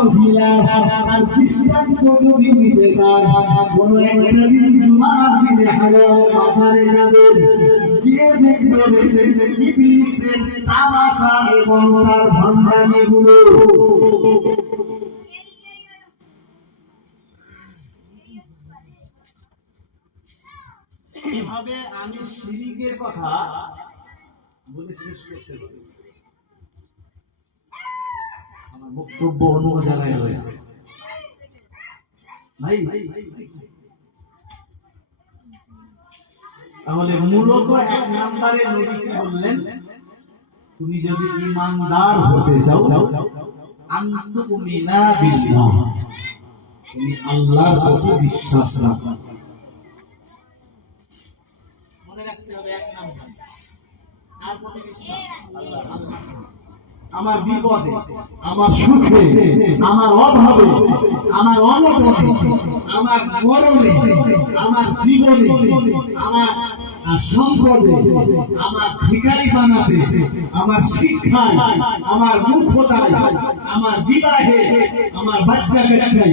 মহিলা আর খ্রিস্টান যদি নিতে চান কোন একটা দিন জুমার দিনে হালাল বাজারে যাবেন, যে দেখবেন ইবলিসের তামাশা এবং তার ভণ্ডামিগুলো। এভাবে আমি শিরকের কথা বলে শেষ করতে পারি। আমার বক্তব্য অন্য জায়গায় রয়েছে ভাই। তাহলে মূলত এক নম্বরে নবী কি বললেন, তুমি যদি ঈমানদার হতে চাও আনতুমিনা বিল্লাহ, তুমি আল্লাহর প্রতি বিশ্বাস রাখো। মনে রাখতে হবে এক নম্বর, আর প্রতি বিশ্বাস আল্লাহ। আমার বিপদে, আমার সুখে, আমার অভাবে, আমার অনটনে, আমার মরণে, আমার জীবনে, আমার সম্পদে, আমার ভিখারি বানাতে, আমার শিক্ষায়, আমার মূর্খতায়, আমার বিবাহে, আমার বাচ্চা কাচ্চায়,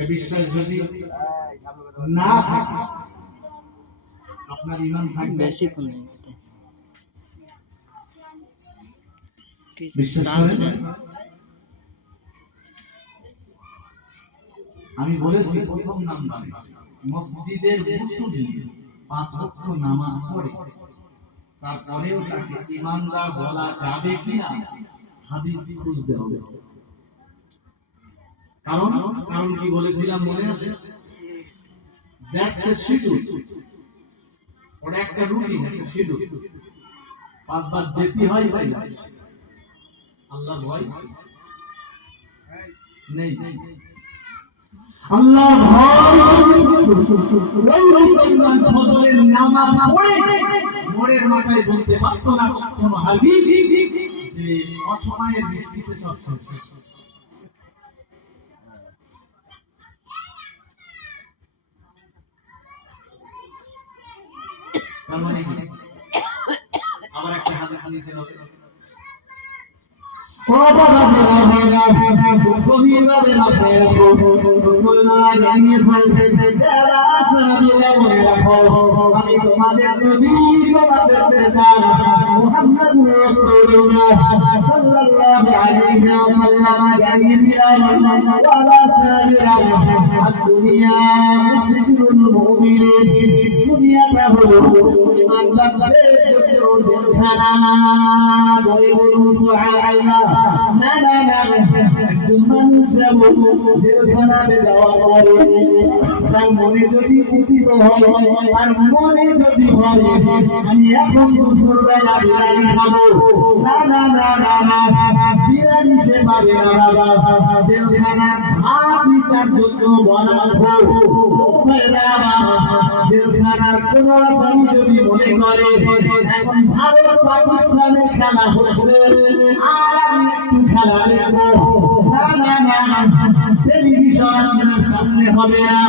এই বিশ্বাস যদি না থাকে, আপনার ঈমান থাকবে বেশি কোন বিশ্বাস করেন। আমি বলেছি প্রথম নাম্বার মসজিদের মুসল্লি 5 ওয়াক্ত নামাজ পড়ে, তারপরেও তাকে ঈমানদার বলা যাবে কিনা হাদিস খুঁজতে হবে। কারণ কি বলেছিলাম মনে আছে? দ্যাটস এ শিডিউল, ওটা একটা রুটিন, একটা শিডিউল। 5 বার যেতে হয় ভাই, আল্লাহ ভয় নেই। আল্লাহ ভয় ওই মুসলমান ফজরের নামাজ পড়ে মোড়ের মাথায় বলতে পারতো না কখনো হাদিস যে অসময়ের বৃষ্টিতে সব শেষ। আবার একটা হাদিস নিতে হবে। আমি তোমাদের নবী মুহাম্মদুর রাসূলুল্লাহ সাল্লাল্লাহু আলাইহি ওয়াসাল্লাম জানিয়ে দিলাম ওয়ালা সাবিরা দুনিয়া সিজনুল মুমিনিন, দুনিয়াটা হলো ঈমানদারদের জন্য জেলখানা। বলুন সুবহানাল্লাহ। না না না, একজন মানুষ জেলখানাতে যাওয়ার পরে তার মনে যদি উদিত হয়, তার মনে যদি হয় আমি এখন দুপুরবেলা বিরিয়ানি খাবো, না না না না না, বিরিয়ানি সে পাবে না বাবা। জেলখানার ভাতই তার জন্য বানাবো। জেলখানার কোন আসামি যদি মনে করে এখন ভারত পাকিস্তানের খেলা হচ্ছে আর আমি একটু খেলা দেখবো, না না না, টেলিভিশন আপনার সামনে হবে না।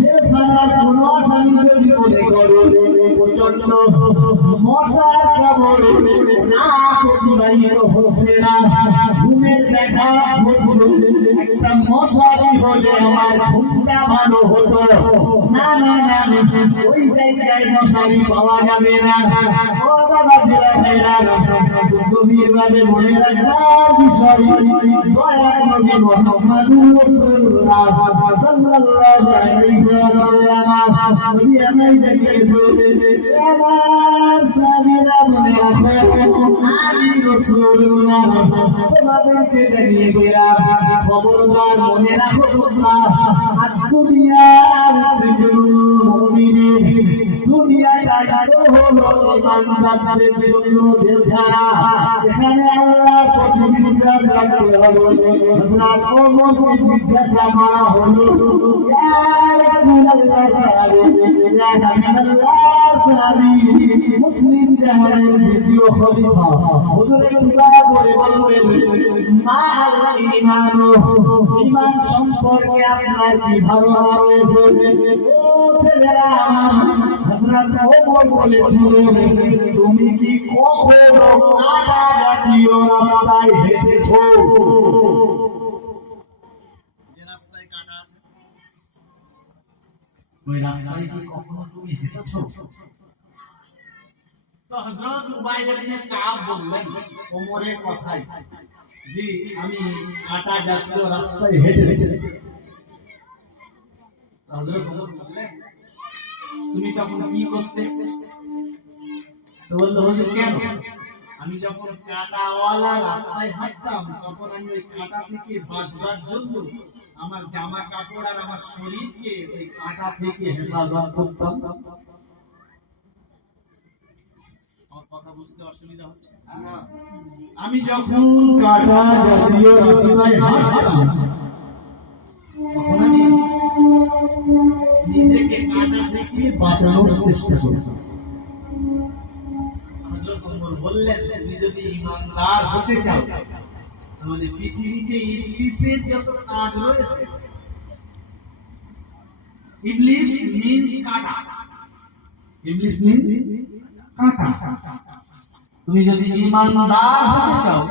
জেলখানার কোন আসামি যদি মনে করে প্রচন্ড মশার কামড়ে না প্রতিবাহিত হচ্ছে না, ঘুমের দেখা হচ্ছে, একটা মশারি হলে আমার ঘুমটা ভালো হতো, না না না, ওই জায়গায় মশারি পাওয়া যাবে না। ও বাবা জেলা গভীর ভাবে মনে রাখবার বিষয়, দয়ার নবী মুহাম্মদুর রাসূলুল্লাহ সাল্লাল্লাহু আলাইহি ওয়াসাল্লাম নবী আমায় দেখিয়েছেন, আমার সাহাবীরা মনে রাখো আমি রাসূলুল্লাহ তোমাদেরকে জানিয়ে গেলাম, খবরদার মনে রাখো তোমরা দুনিয়ার সিজনুল মুমিনিন, দুনিয়াটা হলো ঈমানদারদের জন্য জেলখানা। এখানে আল্লাহর প্রতি বিশ্বাস রাখতে হবে। হযরত ওমরকে জিজ্ঞাসা করা হলো, ইয়া রাসূলুল্লাহ ইয়া হাবিবাল্লাহ সাহাবী মুসলিম জাহানের দ্বিতীয় খলিফা হুজুরে দোয়া করে বলবেন, মা আল ঈমান, ঈমান সম্পর্কে আপনার কি ধারণা রয়েছে? ও ছেলেরা আমার হযরত ওমর বলেছিলেন তুমি কি কখনো কাটা জাতীয় রাস্তায় হেঁটেছো? যে রাস্তায় কাটা আছে ওই রাস্তায় কি কখনো তুমি হেঁটেছো? তো হযরত উবাই ইবনে কাব বললেন ওমরের কথাই, জি আমি কাটা জাতীয় রাস্তায় হেঁটেছি। হযরত ওমর বললেন তুমি তখন কি করতে? তো বললো হুজুর কেন? আমি যখন কাঁটাওয়ালা রাস্তায় হাঁটতাম তখন আমি ওই কাঁটা থেকে বাঁচবার জন্য আমার জামা কাপড় আর আমার শরীরকে ওই কাঁটা থেকে হেফাজত করতাম। আমার কথা বুঝতে অসুবিধা হচ্ছে? আমি যখন কাঁটা জাতীয় রাস্তায় হাঁটতাম তখন আমি নিজেকে কাঁটা থেকে বাঁচানোর চেষ্টা করতাম। হযরত ওমর বললেন তুমি যদি ঈমানদার হতে চাও তাহলে পৃথিবীতে ইবলিসের যত কাজ রয়েছে, ইবলিস মিন্স কাঁটা, ইবলিস মিন্স কাঁটা। তুমি যদি ঈমানদার হতে চাও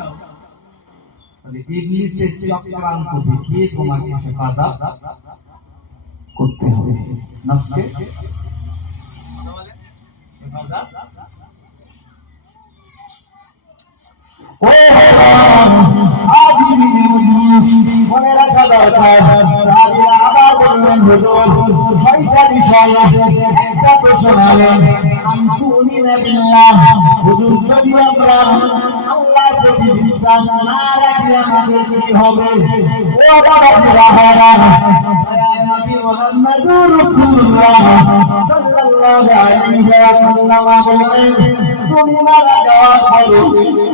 তাহলে ইবলিসের চক্রান্ত দেখিয়ে তোমাকে হেফাজত করতে হবে, নফসকে হেফাজত। ও আদিমিনে মজলিস মনে রাখা দরকার। সাহাবীরা আবার বললেন হুজুর ছয়টা বিষয় একটা তো শোনালেন, আনতুমিনা বিল্লাহ, হুজুর যদি আমরা আল্লাহর প্রতি বিশ্বাস না রাখি আমাদের কি হবে? ও বাবারা নবী মুহাম্মদুর রাসূলুল্লাহ সাল্লাল্লাহু আলাইহি ওয়াসাল্লাম বলেন তুমি মারা যাওয়ার পরে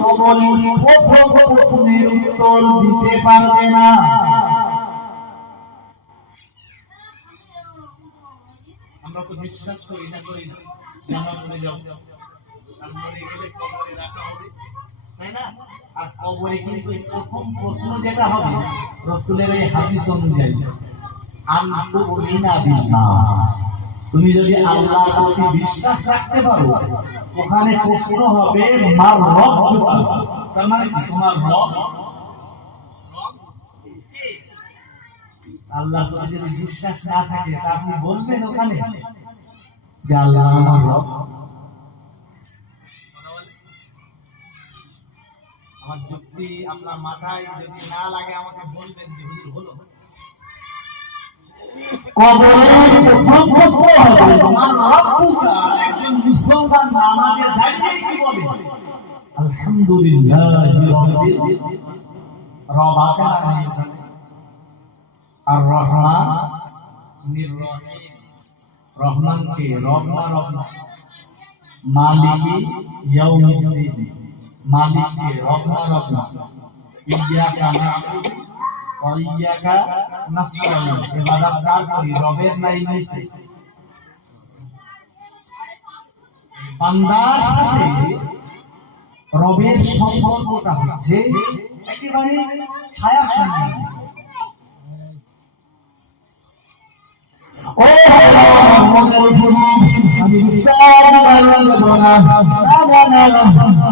কবরে প্রথম প্রশ্নের উত্তর দিতে পারবে না। আমরা তো বিশ্বাস করি না জানা মরে যাও, আর মরে গেলে কবরে রাখা হবে, তাই না? আর কবরে কিন্তু প্রথম প্রশ্ন যেটা হবে রাসূলের এই হাদিস অনুযায়ী আনতুমিনা বিল্লাহ, তুমি যদি আল্লাহর প্রতি বিশ্বাস রাখতে পারো ওখানে প্রশ্ন হবে মার রব্বুকা, তার মানে তোমার রব কে? আল্লাহর প্রতি যদি বিশ্বাস না থাকে তা আপনি বলবেন ওখানে যে আল্লাহ আমার রব? আমার যুক্তি আপনার মাথায় যদি না লাগে আমাকে বলবেন যে হুজুর হলো। কবরের প্রথম প্রশ্ন হবে তোমার রব্বুকা। একজন মুসলমান নামাজে দাঁড়িয়ে কি বলে? আলহামদুলিল্লাহি রাব্বিল আলামিন। রব আছে না নেই? আর রহমান নির্রহিম, রহমান কে? রব না রহমান? মালিকি ইয়াউমিদ্দিন, মালিক কে? রব না রহমান? ইয়্যাকা না'বুদু ওয়া ইয়্যাকা নাস্তাঈন, ইবাদত কার করি? রবের না ইবলিসের? বান্দার সাথে রবের সম্পর্কটা হচ্ছে একেবারে ছায়া সম্পর্ক। ও আমি বিস্তার বলবো না,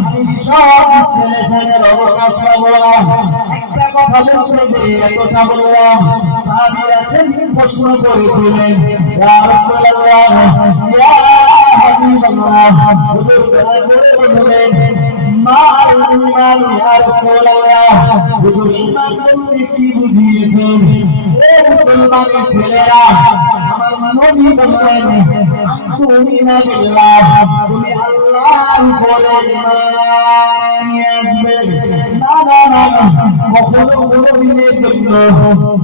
আমি সব ছেলেদের অবকাশ পাবো না। একটা কথা বলতে গিয়ে কথা বললাম। সাহাবীরা সেদিন প্রশ্ন করেছিলেন ইয়া রাসূলুল্লাহ, ইয়া হাবিবাল্লাহ, হুজুর দয়া করে বলবেন মা ঈমান ইয়া রাসূলুল্লাহ, হুজুর ঈমান বলতে কি বুঝিয়েছেন? ও মুসলমানের ছেলেরা, আমার নবী বললেন আনতুমিনা বিল্লাহ, তুমি আল্লাহর উপরে ঈমান নিয়ে আসবে। না না না, কখনো মুমিনের জন্য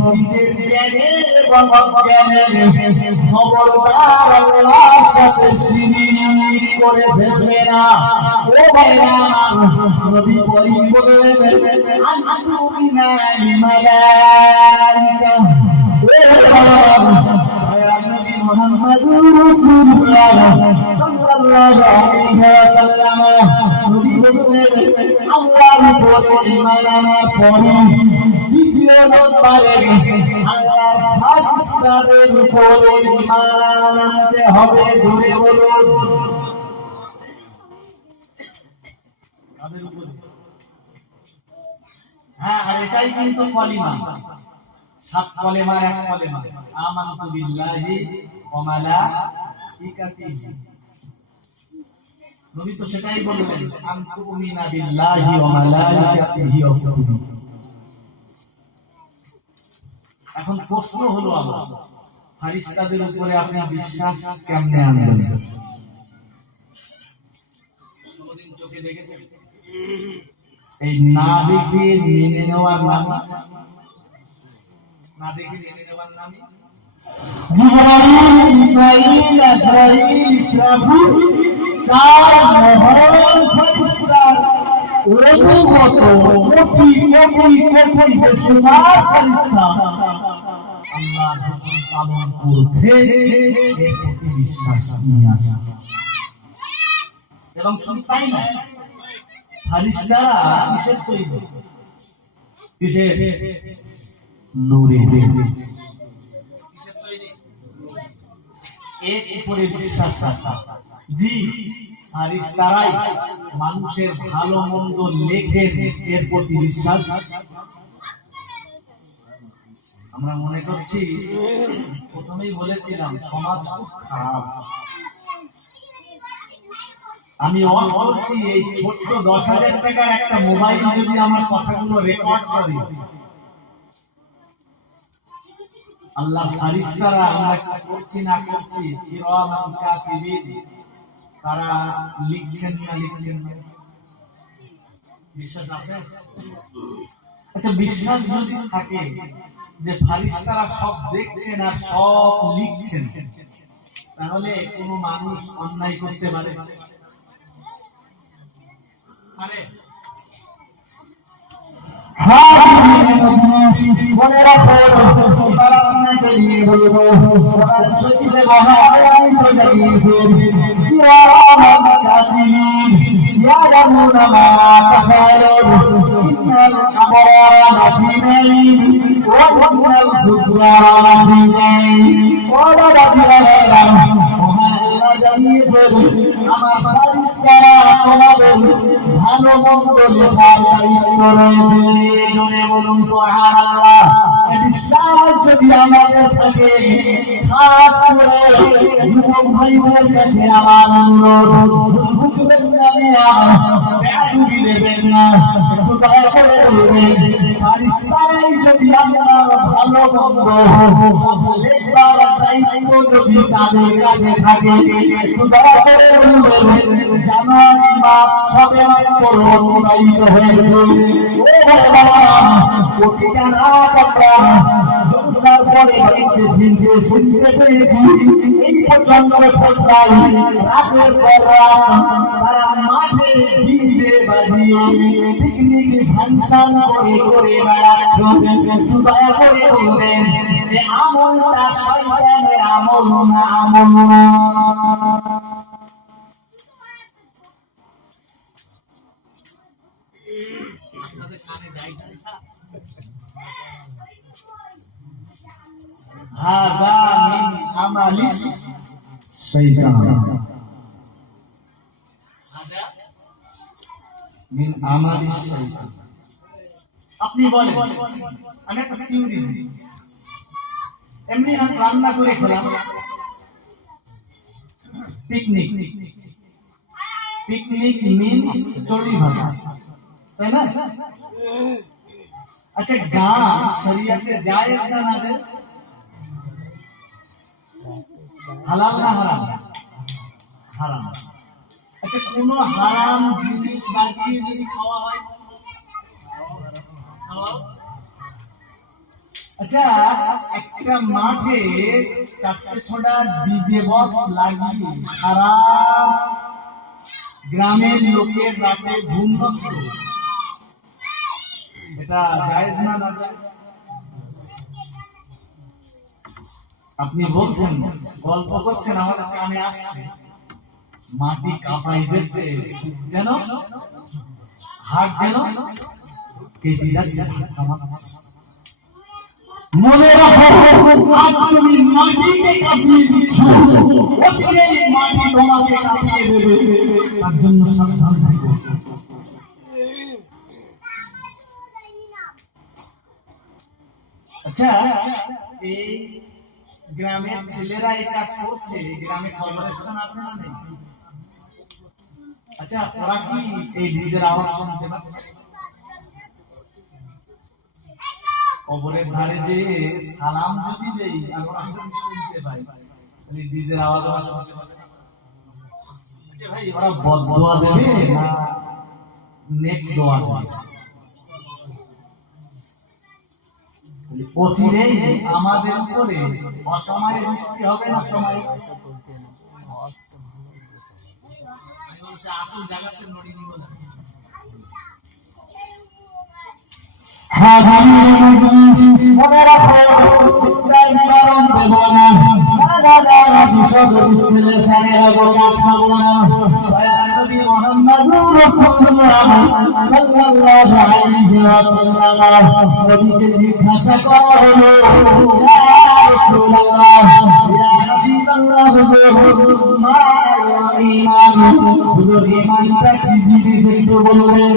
নিজের জ্ঞানে এবং অজ্ঞানে খবরদার আল্লাহর সাথে শিরিক করে ফেলবে না। ও ভাইরা, নবী করিম বললেন আনতুমিনা বিল মালাইকা। নবী মুহাম্মদুর রাসূলুল্লাহ সাল্লাল্লাহু আলাইহি ওয়াসাল্লাম নবী বললেন আল্লাহর উপরে ঈমান আনার পরে দ্বিতীয় বলুন পারেন আল্লাহর ফারিস্তাদের উপরে ঈমান আনতে হবে জোরে বলুন তাদের উপরে হ্যাঁ আর এটাই কিন্তু কলিমা সাত কলেমার এক কলেমা আমানতু বিল্লাহি ওয়া মালাইকাতিহি নবী তো সেটাই বললেন আনতুমিনা বিল্লাহি ওয়া মালাইকাতিহি ওয়া কুতুবিহি এখন প্রশ্ন হলো আবার ফেরেশতাদের উপরে আপনি বিশ্বাস কেমনে আনবেন কোনদিন চোখে দেখেছেন এই না দেখে মেনে নেওয়ার নাম না দেখে মেনে নেওয়ার নাম জিবরাইল মিকাইল আজরাইল ইসরাফিল চার মহান ফেরেশতা অনুগত কোটি কোটি কোটি বেশুমার ফেরেশতা আল্লাহর হুকুম পালন করছে এর প্রতি বিশ্বাস নিয়ে আসা এবং শুধু তাই না ফেরেশতারা কিসের তৈরি কিসের নূরের কিসের তৈরি এর উপরে বিশ্বাস রাখা জি ফেরেশতারাই মানুষের ভালো মন্দ লেখেন এর প্রতি বিশ্বাস আমরা মনে করছি প্রথমেই বলেছিলাম সমাজ খুব খারাপ আমি ওয়াজ করছি এই ছোট্ট 10,000 টাকার একটা মোবাইল যদি আমার কথাগুলো রেকর্ড করে আল্লাহ ফেরেশতারা আমরা করছি না করছি কিরামান কাতিবিন তারা লিখছেন না বিশ্বাস আছে আচ্ছা বিশ্বাস যদি থাকে যে ফেরেশতারা সব দেখছেন আর সব লিখছেন তাহলে কোনো মানুষ অন্যায় করতে পারে মনে রাখো তারা অন্যায়কে নিয়ে বলবো সত্যি মহান জানিয়েছেন يعلمون ما تفعلون إن الأبرار في نعيم وإن الفجار في نعيم قال رضي الله عنه وما إلا জানিয়েছেন আমার ফেরেশতারা তোমাদের ভালো মন্দ লেখার দায়িত্ব রয়েছে জোরে বলুন সুবহানাল্লাহ বিশ্বাস যদি আমাদের থাকে খাস করে যুবক ভাইদের কাছে আমার অনুরোধ বুঝবেন না বেয়াদবি দেবেন না একটু দয়া করে বলবেন ফেরেশতারাই যদি আপনার ভালো মন্দ লেখার দায়িত্ব যদি তাদের কাছে থাকে একটু দয়া করে বলবেন জানুয়ারি মাস সবে মাত্র অনুদায়িত হয়েছে ও বাবা প্রতিটা রাত আমরা জলসার পরে বাড়িতে ফিরতে শুনতে পেয়েছি এই পর্যন্ত ঠোঁটাই রাতের পর তারা মাঠে ডিজে বাজিয়ে পিকনিক ফাংশন করে বেড়াচ্ছে একটু দয়া করে বলবেন যে আমলটা শয়তানের আমল না আমল না هذا من عمل الشيطان هذا من عمل الشيطان আপনি বলেন আমি একটা থিওরি দিই এমনি আমি রান্না করে খেলাম পিকনিক মিন চড়ি ভাষা তাই না আচ্ছা গান শরীয়তে জায়েজ না নাজায়েজ হালাল না হারাম হারাম আচ্ছা কোন হারাম জিনিস বাজিয়ে যদি খাওয়া হয় আচ্ছা একটা মাঠে 4-6টা ডিজে বক্স লাগিয়ে সারা গ্রামের লোকের রাতে ঘুম নষ্ট এটা জায়েজ না নাজায়েজ আপনি বলছেন গল্প করছেন আমাদের কানে আসছে মাটি কাঁপাই দিচ্ছে যেন হাত যেন কেটে যাচ্ছে মনে রাখো আজ তুমি মাটিকে কাঁপিয়ে দিচ্ছ, অচিরেই মাটি তোমাকে কাঁপিয়ে দেবে। তার জন্য সাবধান থাকো। আচ্ছা, এই গ্রামের ছেলেরা এই কাজ করছে, গ্রামে কবরস্থান আছে না নেই? আচ্ছা, ওরা কি এই ডিজের আওয়াজ শুনতে পাচ্ছে? কবরের ধারে যে সালাম যদি দেই আর ওরা যদি শুনতে পাই, তাহলে ডিজের আওয়াজ ওরা শুনতে পাবে না? আচ্ছা ভাই, ওরা বদদোয়া দেবে না নেক দোয়া দেবে? অচিরেই আমাদের উপরে অসময়ে বৃষ্টি হবে না সময়? আসল জায়গাতে নড়ি দিব না। মনে রাখো ইসলাম নিবারণ দেব না, নানা বিষদ বিশ্লেষণের ছাড়বো না। নবী মুহাম্মদুর রাসূলুল্লাহ সাল্লাল্লাহু আলাইহি ওয়াসাল্লাম নবীকে জিজ্ঞাসা করা হলো, ইয়া রাসূলুল্লাহ, ইয়া হাবিবাল্লাহ, মা ঈমান, হুজুর ঈমানটা কি জিনিস একটু বলবেন?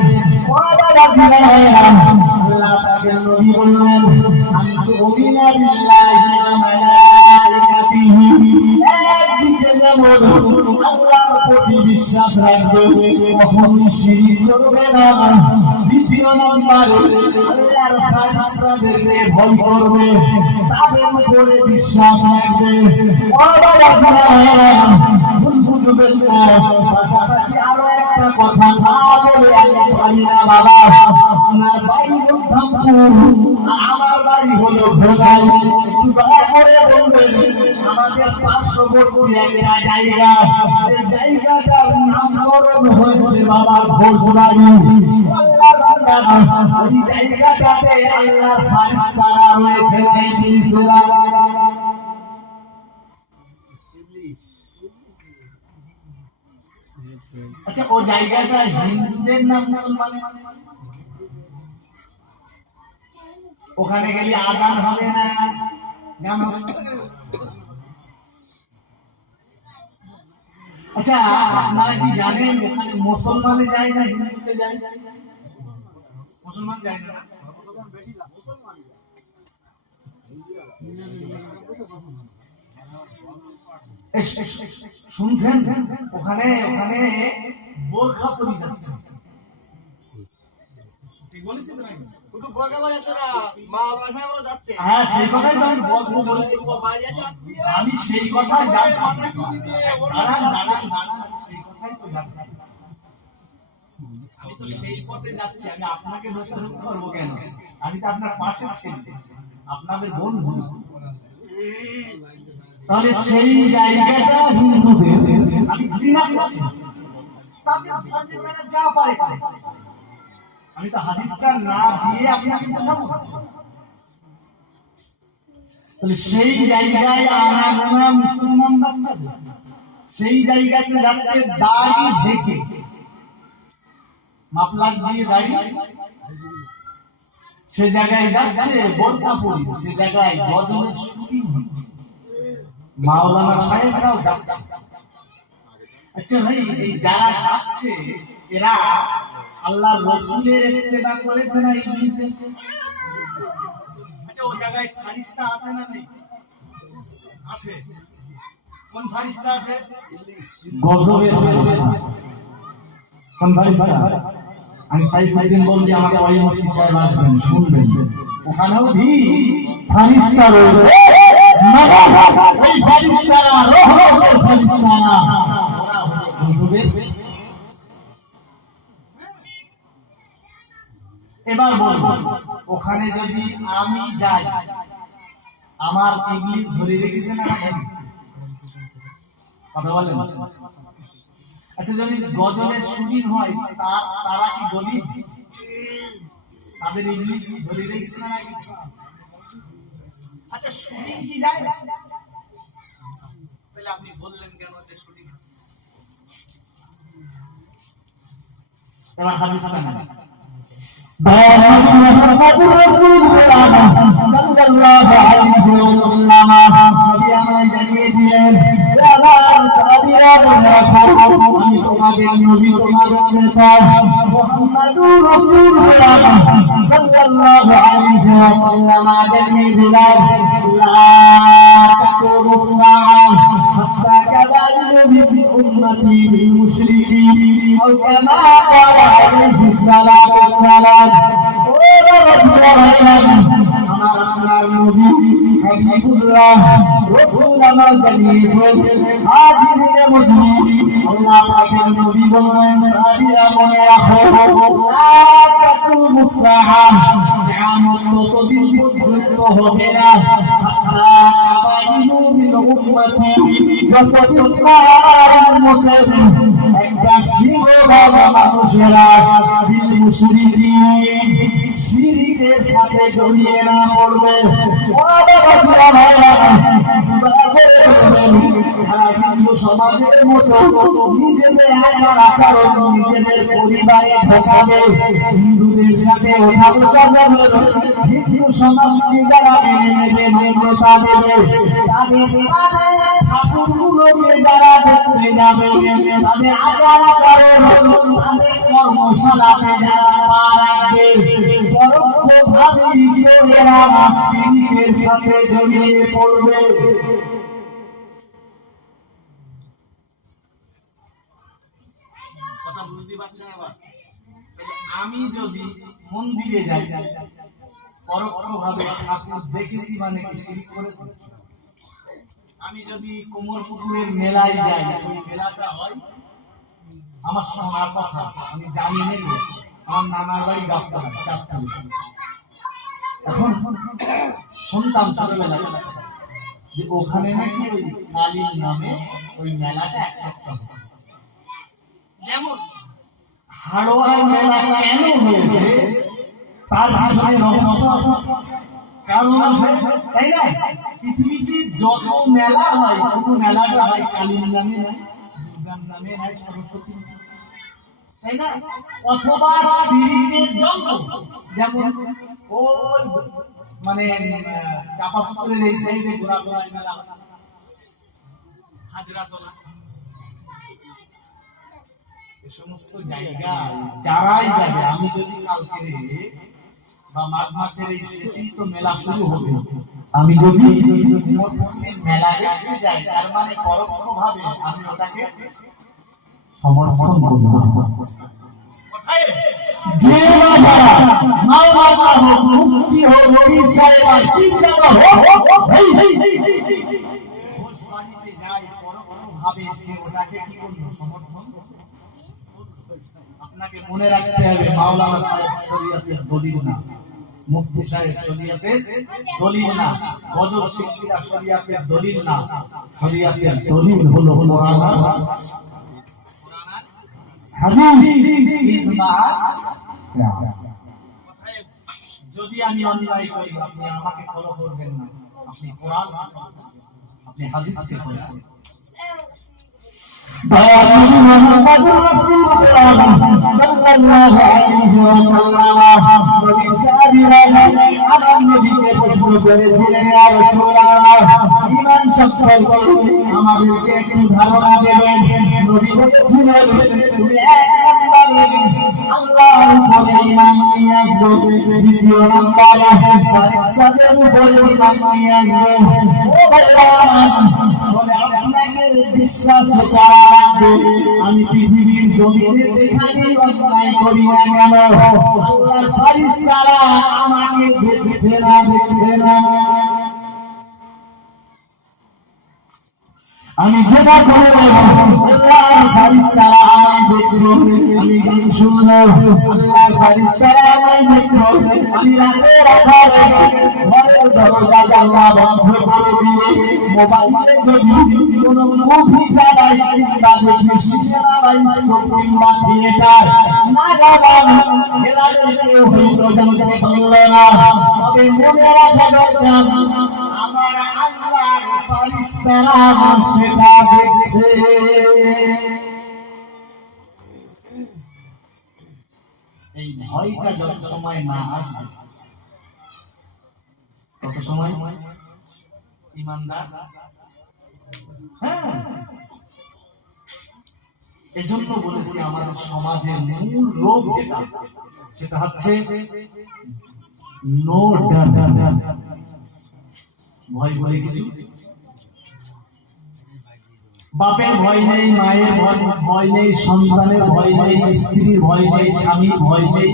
ওয়ালা দিলানা, আল্লাহ পাকের নবী বললেন, আনতুমিনা বিল্লাহি ওয়া মালাইকাতিহি, একদিকে যেমন আল্লাহর প্রতি বিশ্বাস রাখবে, কখনোই শিরক করবে না। দ্বিতীয় নম্বরে আল্লাহর ফেরেশতাদেরকে ভয় করবে, তাদের উপরে বিশ্বাস রাখবে। পাশাপাশি আরো একটা কথা না বলে আমি পারি না বাবা, আপনার বাড়ি বন্ধুপুর, আমার বাড়ি হলো ভোগাই, একটু দয়া করে বলবেন আমাদের পার্শ্ববর্তী একটা জায়গা, এই জায়গাটার নামকরণ হয়েছে বাবা ঘোষবাড়ি। ওই জায়গাটাতে আল্লাহর ফেরেশতারা রয়েছে, ইবলিসরা। আচ্ছা, ও জায়গাটা হিন্দুদের না মুসলমানের? ওখানে গেলে আযান হবে না, গান হবে? আচ্ছা, আপনারা কি জানেন ওখানে মুসলমানে যায় না হিন্দুতে যায়? মুসলমান যায় না? শুনছেন? ওখানে ওখানে বোরখা পরে যাচ্ছে। ঠিক বলেছি তো নাকি? শুধু বোরখা পরে যাচ্ছে না, মা ওখানে ওরা যাচ্ছে। হ্যাঁ, সেই কথাই তো আমি বলবো। বাড়ি আছে রাস্তা দিয়ে, আমি সেই কথাই যাচ্ছি। মাথায় টুপি দিয়ে ওরা যাচ্ছে। সেই কথাই তো যাচ্ছি। আমি তো সেই পথে যাচ্ছি, আমি আপনাকে দোষারোপ করবো কেন? আমি তো আপনার পাশে ছিলাম, আপনাদের বন্ধু। তাহলে সেই জায়গাটা হিন্দুদের, আমি ঘৃণা করছি, তাদের ধর্মের দ্বারা যা পারে করে। আমি তো হাদিসটা না দিয়ে আপনাকে বোঝাবো। তাহলে সেই জায়গায় আনাগোনা মুসলমান বাচ্চাদের, সেই জায়গাতে যাচ্ছে দাড়ি ঢেকে, মাফলার দিয়ে দাড়ি, সে জায়গায় যাচ্ছে বোরকা পরে, সে জায়গায় গজলের শুটিং হচ্ছে, মাওলানা সাহেবরাও যাচ্ছে। আচ্ছা ভাই, এই যারা যাচ্ছে এরা আল্লাহ রসুলের ইত্তেবা করেছে না ইবলিসের? আচ্ছা, ও জায়গায় ফেরেশতা আছে না নেই? আছে। কোন ফেরেশতা আছে? গজবের ফেরেশতা। কোন ফেরেশতা? আমি সাইফুদ্দিন বলছি, আমাকে ওই মুফতি সাহেব আসবেন, শুনবেন। ওখানেও ফেরেশতা রয়েছে, ওই ফেরেশতারা রহমতের ফেরেশতারা, ওরা গজবের। এবার বলবো, ওখানে যদি আমি যাই, আমার ইবলিস ধরে রেখেছে না? কথা বলেন। আচ্ছা, যদি গজলের শুটিং হয়, তারা কি দলিল? তাদের ইবলিস ধরে রেখেছে না নাকি? আচ্ছা, শুটিং কি যায়? তাহলে আপনি বললেন কেন যে শুটিং? এবার হাদিসটা নেন। মুহাম্মাদুর রাসূলুল্লাহ সাল্লাল্লাহু আলাইহি ওয়াসাল্লাম নবী আমায় জানিয়ে দিলেন, আমার সাহাবীরা বলে রাখো, আমি তোমাদের নবী, তোমাদের নেতা মুহাম্মাদুর রাসূলুল্লাহ সাল্লাল্লাহু আলাইহি ওয়াসাল্লাম জানিয়ে দিলেন, লা তাকুমু الساعة حتى كذلك من أمتي بالمشركين أو كما قال عليه الصلاة والسلام. আমার নবী হাবিবুল্লাহ রাসূল আমার জানিয়েছেন, হাজিরে মজলিস আল্লাহ পাকের নবী বলেন, সাহাবীরা মনে রাখো, লা তাকুমু الساعة কিয়ামত ততদিন পর্যন্ত হবে না, একটা সিংহভাগ মানুষেরা শিরকের সাথে জড়িয়ে না পড়বে। সমাজের মতো নিজেদের আচার আচরণ নিজেদের পরিবারে ঢোকাবে, হিন্দুদের সাথে ওঠা বসা যাবে, হিন্দু সমাজকে যারা মেনে নেবে, মান্যতা দেবে, তাদের ঠাকুরগুলোকে যারা দেখতে যাবে, তাদের আচার আচরণ, তাদের কর্মশালাতে যারা পা রাখবে, পরোক্ষভাবেই এরা শিরকের সাথে জড়িয়ে পড়বে। কথা বুঝতে পারছেন? আবার আমি যদি মন্দিরে যাই, পরোক্ষভাবে ঠাকুর দেখেছি মানে কি শিরক করেছি? আমি যদি কোমরপুকুরের মেলায় যাই, ওই মেলাটা হয় আমার শোনার কথা, আমি জানি নেই, আমার নানার বাড়ি গাবতলা চাঁদপুর। এখন শুনতাম ছোটবেলায় যে ওখানে নাকি ওই কালীর নামে ওই মেলাটা এক সপ্তাহ। যেমন হাড়োয়ার মেলা কেন হয়েছে তার পিছনে রহস্য আছে, কারণ আছে, তাই না? পৃথিবীতে যত মেলা হয়, কোনো মেলাটা হয় কালীর নামে নয়, দুর্গার নামে নয়, সরস্বতী, তাই না? অথবা শিরকের জন্য, যেমন ওই মানে চাপাপুকুরের এই সাইডে ঘোরাঘোরায় মেলা, হাজরাতলা, এই সমস্ত জায়গা যারাই যাবে, আমি যদি কালকে বা মাঘ মাসের এই শেষেই তো মেলা শুরু হবে, আমি যদি মেলা দেখতে যাই, তার মানে পরোক্ষভাবে আমি ওটাকে সমর্থন করব। যে বাবা মাওলানা হোক, মুফতি হোক, পীর সাহেব আর পীরজাদা হোক, ঘোষ বাড়িতে যায়, পরোক্ষভাবে সে ওটাকে কি করবে? সমর্থন। আপনাকে মনে রাখতে হবে, মাওলানা সাহেব শরীয়তের দলিল না, মুফতি সাহেব শরীয়তের দলিল না, গজল শিক্ষিরা শরীয়তের দলিল না, শরীয়তের দলিল হলো কোরআন আর হাদিস, ইজমা। যদি আমি অন্যায় করি, আপনি আমাকে ফলো করবেন না, আপনি কোরআন, আপনি হাদিসকে ফলো করবেন। মুহাম্মাদুর রাসূলুল্লাহ সাল্লাল্লাহু আলাইহি ওয়াসাল্লাম নবী সাহাবীরা আমার নবীকে প্রশ্ন করেছিলেন, ইয়া রাসূলুল্লাহ, ঈমান সম্পর্কে আমাদেরকে একটু ধারণা দেবেন। নবী বলেছিলেন, তুমি এক নম্বরে আল্লাহর উপরে ঈমান নিয়ে আসবে, দ্বিতীয় নম্বরে পরিষ্কারের উপরে ঈমান নিয়ে আসবে। ও ভাইয়া, বলে আপনাকে বিশ্বাস করা লাগবে, আমি পৃথিবীর জমিনে যেখানে অন্যায় করি না কেন, আল্লাহর ফেরেশতারা আমাকে দেখছে না, দেখছে না। আমি যেটা করে আল্লাহর ফেরেশতারা আমায় দেখছে, আমি গান শুনবো, আল্লাহর ফেরেশতারা আমায় দেখছে, আমি রাতের আধারে ঘরের দরজা জানলা বন্ধ করে দিয়ে মোবাইলে যদি কোনো মুভি চালাই বা দেখি সিনেমা বাই কিংবা থিয়েটার না গেলাম, এরা কেউ হয়তো জানতে পারল না, তবে মনে রাখা দরকার আমার আল্লাহর ফেরেশতারা সেটা দেখছে। এই ভয়টা যত সময় না আসবে তত সময় ইমানদার। হ্যাঁ, এই জন্য বলেছি আমাদের সমাজের মূল রোগ যেটা, সেটা হচ্ছে নো ডার। ভয় বলে কিছু, বাপের ভয় নেই, মায়ের ভয় নেই, সন্তানের ভয় নেই, স্ত্রীর ভয় নেই, স্বামীর ভয় নেই,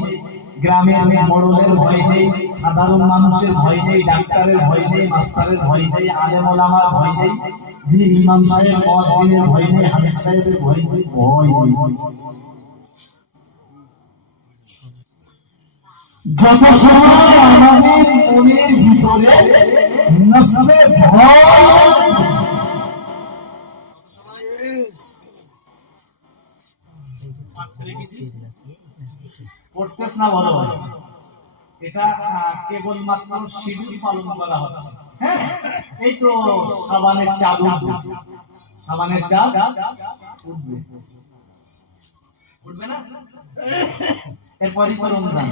গ্রামের মোড়লের ভয় নেই, সাধারণ মানুষের ভয় নেই, ডাক্তারের ভয় নেই, মাস্টারের ভয় নেই, আলেম ওলামার ভয় নেই, যে ইমাম সাহেব মুয়াজ্জিনের ভয় নেই, হাফেজ সাহেবের ভয় নেই, ভয় নেই। যত সময় আমাদের মনের ভিতরে নফসে ভয় পড়তেছ না, বলো এটা কেবলমাত্র শিডিউল পালন করা হচ্ছে। হ্যাঁ, এই তো সাবানের চাঁদ উঠবে, সাবানের চাঁদ উঠবে, উঠবে না? এরপরই তো রমজান।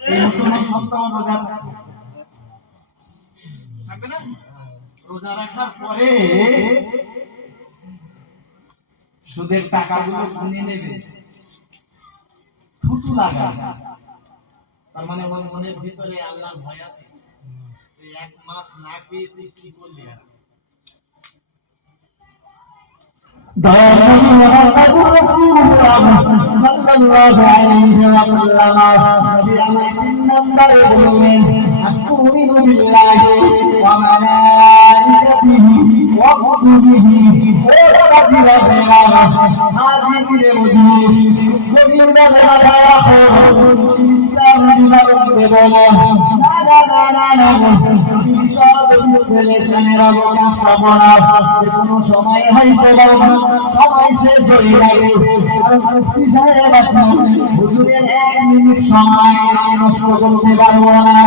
এই মুসলমান সপ্তাহ রোজা থাকবে না? রোজা রাখার পরে সুদের টাকাগুলো গুনে নেবে, থুতু লাগা। তার মানে ওর মনের ভিতরে আল্লাহর ভয় আছে। এক মাস না পেয়ে তুই কি করলি? সময় হয়তো সবাই শেষ হয়ে যাবে, হুজুরের 1 মিনিট সময় আমি নষ্ট করতে পারবো না।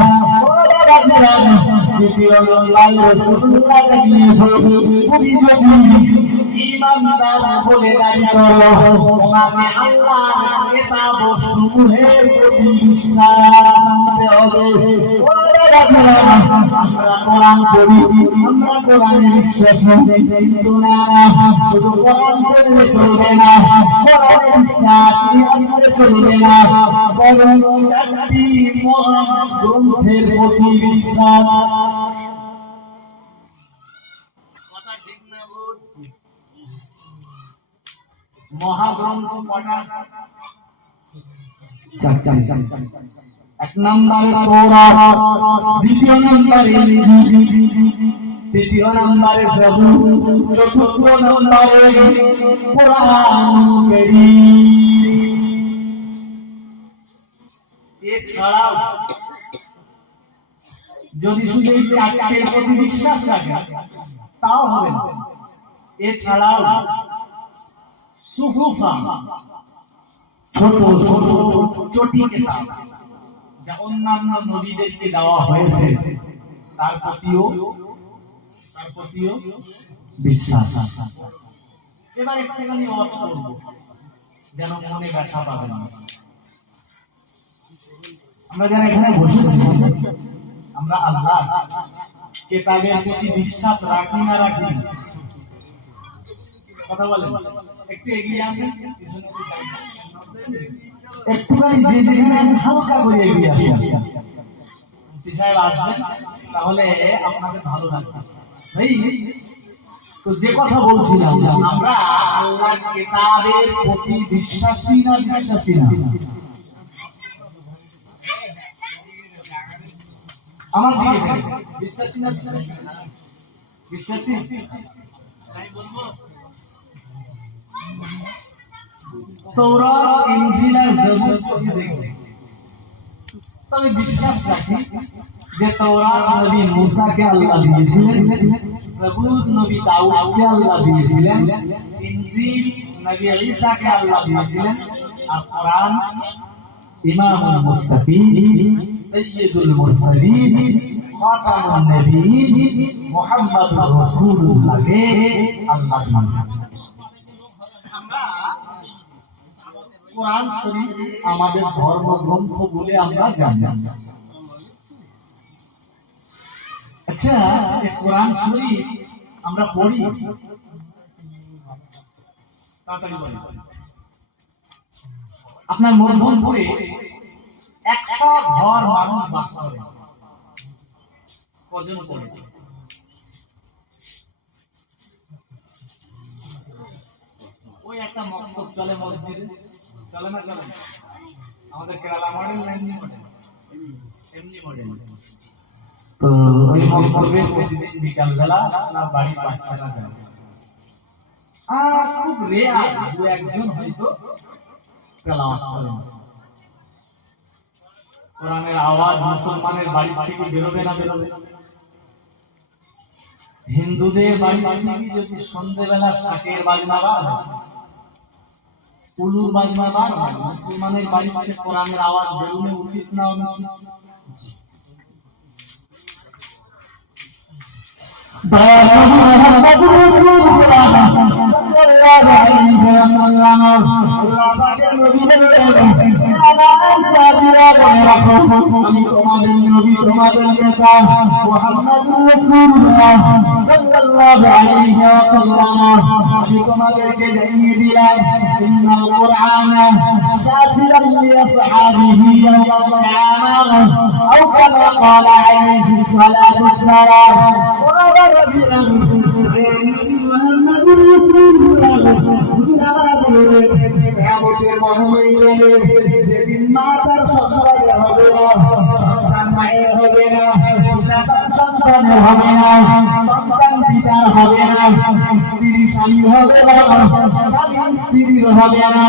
ইমানদার বলে দাঁড়িয়ে করো, তোমাকে আল্লাহর কিতাব সমূহের প্রতি বিশ্বাস রাখতে হবে। আমরা কোরআন পড়ি, আমরা কোরআনে বিশ্বাস করি, কিন্তু না শুধু কোরআন পড়লে চলবে না, কোরআনে বিশ্বাস নিয়ে চলবে না, বরং 4টি মহাগ্রন্থের প্রতি বিশ্বাস। কথা ঠিক না ভুল? মহাগ্রন্থ কটা? 4। 1 নম্বরে তাওরাত, 2 নম্বরে ইনজিল, 3 নম্বরে জাবুর, 4 নম্বরে কোরআন কারীম। এছাড়াও যদি শুধু এই 4টির প্রতি বিশ্বাস রাখেন তাও হবে না। এছাড়াও সুহুফা, ছোট ছোট চটি কিতাব যা অন্যান্য নবীদেরকে দেওয়া হয়েছে, তার প্রতিও বিশ্বাস। এবার একটুখানি ওয়াজ করব যেন মনে ব্যথা পাবেন। আমরা যারা এখানে বসেছি, আমরা আল্লাহ কিতাবের প্রতি বিশ্বাস রাখি না রাখি? কথা বলেন, একটু এগিয়ে আসেন, একটুখানি যে যেখানে হালকা করে এগিয়ে আসেন। মুফতি সাহেব আসবেন, তাহলে আপনাদের ভালো লাগবে। তো যে কথা বলছিলাম, আমরা আল্লাহর কিতাবের প্রতি বিশ্বাসী না বিশ্বাসী না? আমার দিকে বিশ্বাসী না বিশ্বাসী? বিশ্বাসী। তাই বলবো তাওরাত, ইনজিল আর জাবুর চোখে দেখে তবে বিশ্বাস রাখি যে তাওরাত নবী মুসাকে আল্লাহ দিয়েছিলেন, জাবুর নবী দাউদকে আল্লাহ দিয়েছিলেন, ইনজিল নবী ঈসাকে আল্লাহ দিয়েছিলেন, আর কোরআন ইমামুল মুত্তাকিন, সাইয়্যিদুল মুরসালিন, খাতামুন নবিয়্যিন মুহাম্মাদুর রাসূলুল্লাহকে আল্লাহ দিয়েছেন। আমরা কোরআন শরীফ আমাদের ধর্মগ্রন্থ বলে আমরা জানি। আচ্ছা, এই কোরআন শরীফ আমরা পড়ি, তাড়াতাড়ি বলি। আপনার মধ্যমপুরে 100 ঘর মানুষ বাস করে, কজন পড়ে? ওই একটা মক্তব চলে মসজিদে, চলে না? চলে। আমাদের কেরালা মডেল না এমনি মডেল? এমনি মডেল। তো ওই মক্তবে প্রতিদিন বিকাল বেলা আপনার বাড়ি বাচ্চারা যায়, আর খুব রেয়ার দু একজন হয়তো তেলাওয়াত করে। কোরআনের আওয়াজ মুসলমানের বাড়ি থেকে বেরোবে না বেরোবে? হিন্দুদের বাড়ি থেকে যদি সন্ধ্যেবেলা শাকের বাজনা বার হয়, উলুর বাজনা বার হয়, মুসলমানের বাড়ি থেকে কোরআনের আওয়াজ বেরোনো উচিত না অনুচিত? আমি তোমাদের নবী, তোমাদের নেতা মুহাম্মদুর রাসূলুল্লাহ সাল্লাল্লাহু আলাইহি ওয়াসাল্লাম, আমি তোমাদেরকে জানিয়ে দিলাম ইন্নাল কুরআনা শাফিরান লিআসহাবিহি ইয়াওমাল কিয়ামাহ আও কামা ক্বালা আলাইহি সালাতু ওয়াসসালাম। ওয়া রাজুলান মুহাম্মদুর রাসূলুল্লাহ কিয়ামতের মহামহিমে যেদিন মাতার সন্তান হবে না, সন্তান মায়ের হবে না, পিতার সন্তানের হবে না, সন্তান পিতার হবে না, স্ত্রী স্বামীর হবে না, স্বামী স্ত্রীর হবে না।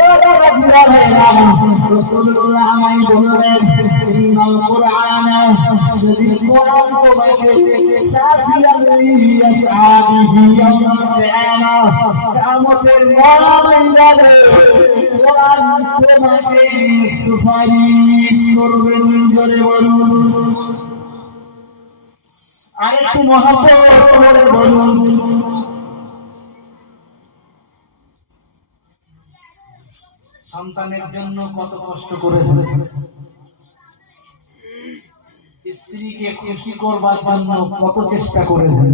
ও বাবা দিরা ভাইরা, রাসূলুল্লাহ আমায় বললেন ইন্নাল কুরআনা, সেদিন কোরআন তোমাকে শাফিয়ান লিআসহাবিহি ইয়াওমাল কিয়ামাহ, কিয়ামতের ময়দানে কোরআন তোমাকে সুপারিশ করবে। জোরে বলুন, আরেকটু মহব্বত করে বলুন। সন্তানের জন্য কত কষ্ট করেছে, স্ত্রীকে খুশি করবার জন্য কত চেষ্টা করেছে।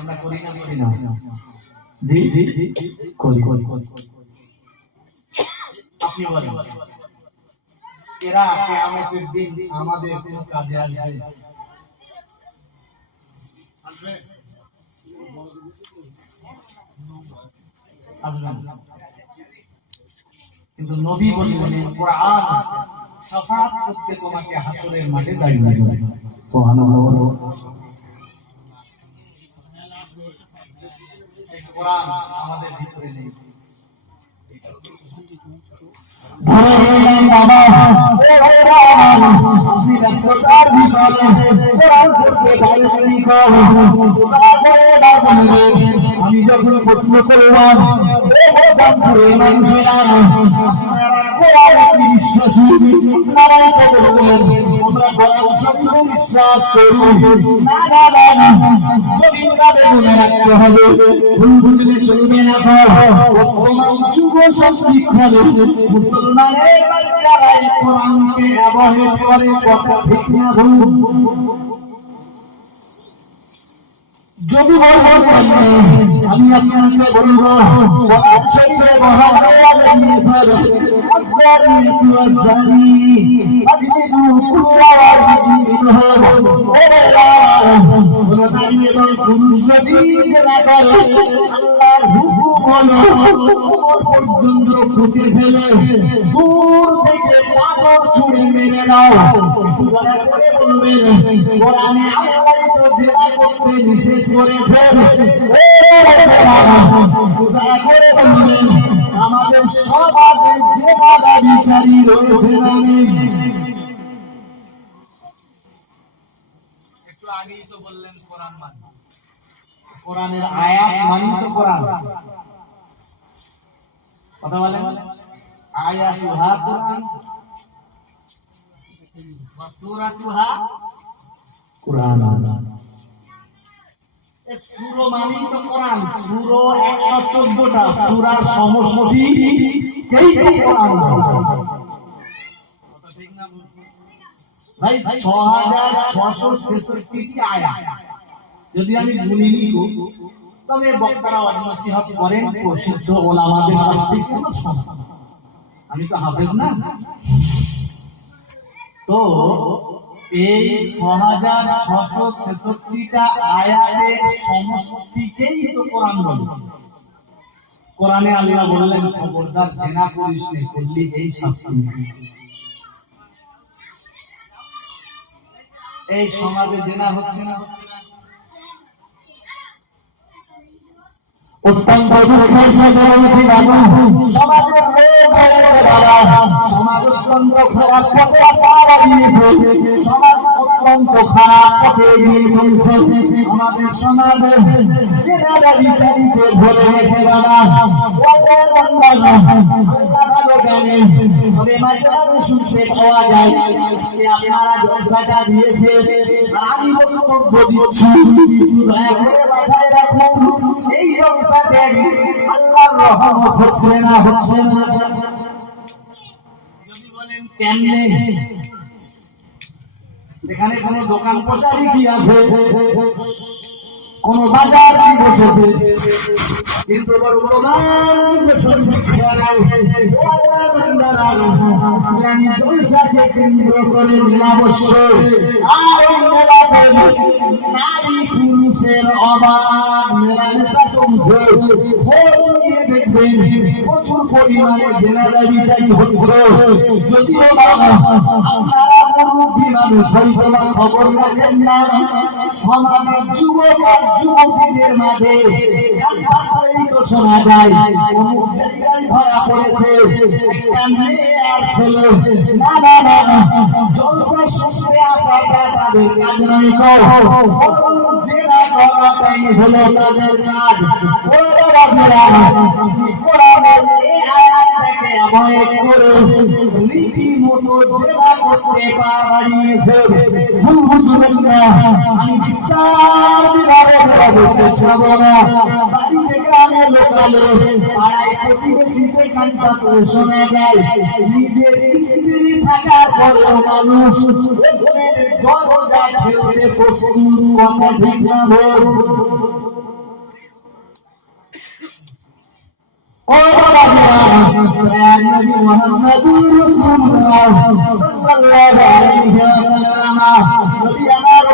আমরা করি না? করি না? জি জি জি করি। আপনি বলেন, এরা কিয়ামতের দিন আমাদের কোন কাজে আসবে? কিন্তু নবী বললেন কোরআন শাফাআত করতে তোমাকে হাসরের মাঠে দাঁড়িয়ে যাবে। সুবহানাল্লাহ। কোরআন আমাদের ভিতরে নেই। আপনি রাস্তার ভিতরে কোরআন পড়তে পারেননি, আমি যখন প্রশ্ন করলাম মানুষেরা বিশ্বাসী, আমরা বিশ্বাস করি না, মনে রাখতে হবে, চলবে না। যুব সংস্কৃতি মুসলমানের বাচ্চারাই কোরআনকে ব্যবহার করে, কথা ঠিক না ভুল? যদি আমি আপনাকে বলবো পর্যন্ত ফুটে ফেলে দূর থেকে পাথর ছুঁড়ে মেরে দাও। বলবেন কোরআনে আল্লাহ তো জেনা করতে নিষেধ করেছেন, আমাদের সমাজে জেনা বিচারী রয়েছে না? একটু আগেই তো বললেন কোরআন মানি, কোরআনের আয়াত মানি তো কোরআন। কথা বলেন, আয়াতুহা কোরআন ওয়া সূরাতুহা কোরআন। সূরা মানেই তো কোরআন। সূরা 114টা, সূরার সমষ্টি এই তো কোরআন। কথা ঠিক না ভাই? 6666টি আয়াত যদি আমি গুনিনি গো, তবে বক্তারা ওয়াজ নসিহত করেন প্রসিদ্ধ ওলামাদের কাছ থেকে শোনা। আমি তো হাফেজ না। তো এই 6666টা আয়াতের সমষ্টিকেই তো কোরআন বলে। কোরআনে আল্লাহ বললেন, খবরদার জিনা করিস না, করলি এই শাস্তি। এই সমাজে জিনা হচ্ছে না? অত্যন্ত দুঃখের সাথে বলছি বাবু, সমাজের রোগ হয়েছে বাবা, সমাজ অত্যন্ত খারাপ পথে পা দিয়েছে, সমাজ অত্যন্ত খারাপ পথে এগিয়ে চলছে। আমাদের সমাজে জেনারা বিচারিতে ভরে গেছে বাবা। ভালো জানে, তবে মাঝে মাঝে শুনতে পাওয়া যায় আজকে আপনারা জলসাটা দিয়েছে, আমি বক্তব্য দিচ্ছি, দয়া করে মাথায় রাখুন, এই জলসাতে আল্লাহর রহমত হচ্ছে না, হচ্ছে না। যদি বলেন কেমনে, এখানে কোন দোকান পচারি কি আছে, কোন বাজার কি বসেছে, কিন্তু ইসলামী জলসাকে কেন্দ্র করে অবশ্য নারী পুরুষের অবাধ মেলামেশা চলছে। দেখবেন প্রচুর পরিমাণে জেনারেল বিচারি হচ্ছে। যদিও আপনারা মুরব্বী মানুষ হয়তো খবর রাখেন না, সমাজের যুবক আর যুবতীদের মাঝে শোনা যায় অমুক জায়গায় ধরা পড়েছে একটা মেয়ে আর ছেলে, না না না, জলসা শেষে আসাটা তাদের কাজ নয়, জেরা করাটাই হলো তাদের কাজ। রীতিমতো জেরা করতে পারিয়েছে। আমি বিস্তার বিভাগে বলতে চাবো না, বাড়িতে গ্রামে লোকালে পাড়ায় প্রতিবেশীতে কান্তা করে শোনা যায় নিজের স্ত্রী থাকার পরেও মানুষ দরজা ফেলতে প্রস্তুত। কথা ঠিক না বল? ও বাবা, নবী মুহাম্মদুর রাসূলুল্লাহ সাল্লাল্লাহু আলাইহি ওয়াসাল্লাম নবী আমার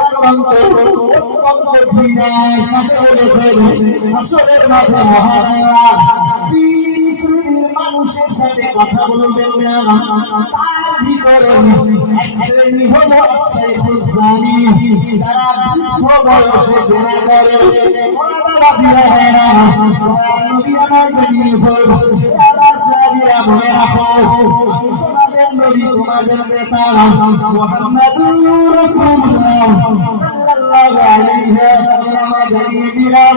সাথে বলেছেন, আসরের মাঠে মহারায়া মানুষের সাথে কথা বলবেন না, তার ভিতরে এক শ্রেণী হলো শেখুল জানি, যারা বৃদ্ধ বয়সে জেনা করে। নবী আমার জানিয়েছেন, মনে রাখো তোমাদের নবী তোমাদের নেতা মুহাম্মদুর রাসূলুল্লাহ সাল্লাল্লাহু আলাইহি ওয়াসাল্লাম জানিয়ে দিলেন,